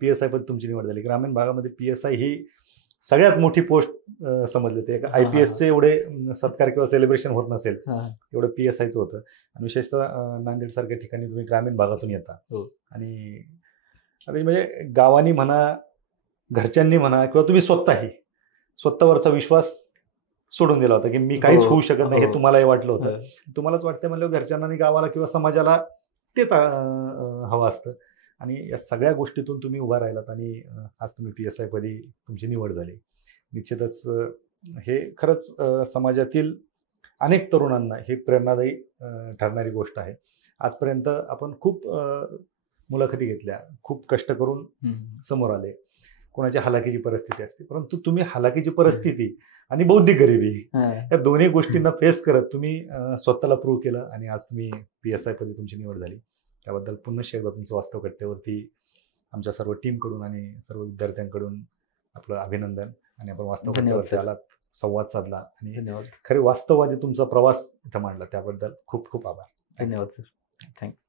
PSI पदी तुमची निवड झाली. ग्रामीण भागामध्ये PSI ही सगळ्यात मोठी पोस्ट समजली जाते. हां, हां, IPSचे एवढे सत्कार किंवा सेलिब्रेशन होत नसेल, हां. तेवढं PSIचं होतं. आणि विशेषतः नांदेडसारख्या ठिकाणी तुम्ही ग्रामीण भागातून येता. हो. आणि आता म्हणजे गावानी म्हणा, घरच्यांनी म्हणा, किंवा तुम्ही स्वतःवरचा विश्वास सोडून दिला होता, की मी काहीच हो, होऊ शकत नाही, हे हो. तुम्हालाही वाटलं होतं. हं. तुम्हालाच वाटतं म्हणल्यावर घरच्यांना आणि गावाला किंवा समाजाला तेच हवं असतं. आणि या सगळ्या गोष्टीतून तुम्ही उभा राहिलात आणि आज तुम्ही PSI पदी तुमची निवड झाली. निश्चितच हे खरंच समाजातील अनेक तरुणांना हे प्रेरणादायी ठरणारी गोष्ट आहे. आजपर्यंत आपण खूप मुलाखती घेतल्या, खूप कष्ट करून हं. समोर आले. कोणाची हलाखीची परिस्थिती असते, परंतु तुम्ही हलाखीची परिस्थिती आणि बौद्धिक गरिबी हां. या दोन्ही गोष्टींना फेस करत तुम्ही स्वतःला प्रूव्ह केलं आणि आज तुम्ही PSI पदी तुमची निवड झाली. त्याबद्दल पुन्हा एकदा तुमचं वास्तव कट्ट्यावरती आमच्या सर्व टीमकडून आणि सर्व विद्यार्थ्यांकडून आपलं अभिनंदन. आणि आपण वास्तव धन्यवाद कट्ट्यावरती सर. आलात, संवाद साधला आणि धन्यवाद. खरे वास्तववादी तुमचा प्रवास इथं मांडला, त्याबद्दल खूप खूप आभार. धन्यवाद सर. थँक्यू.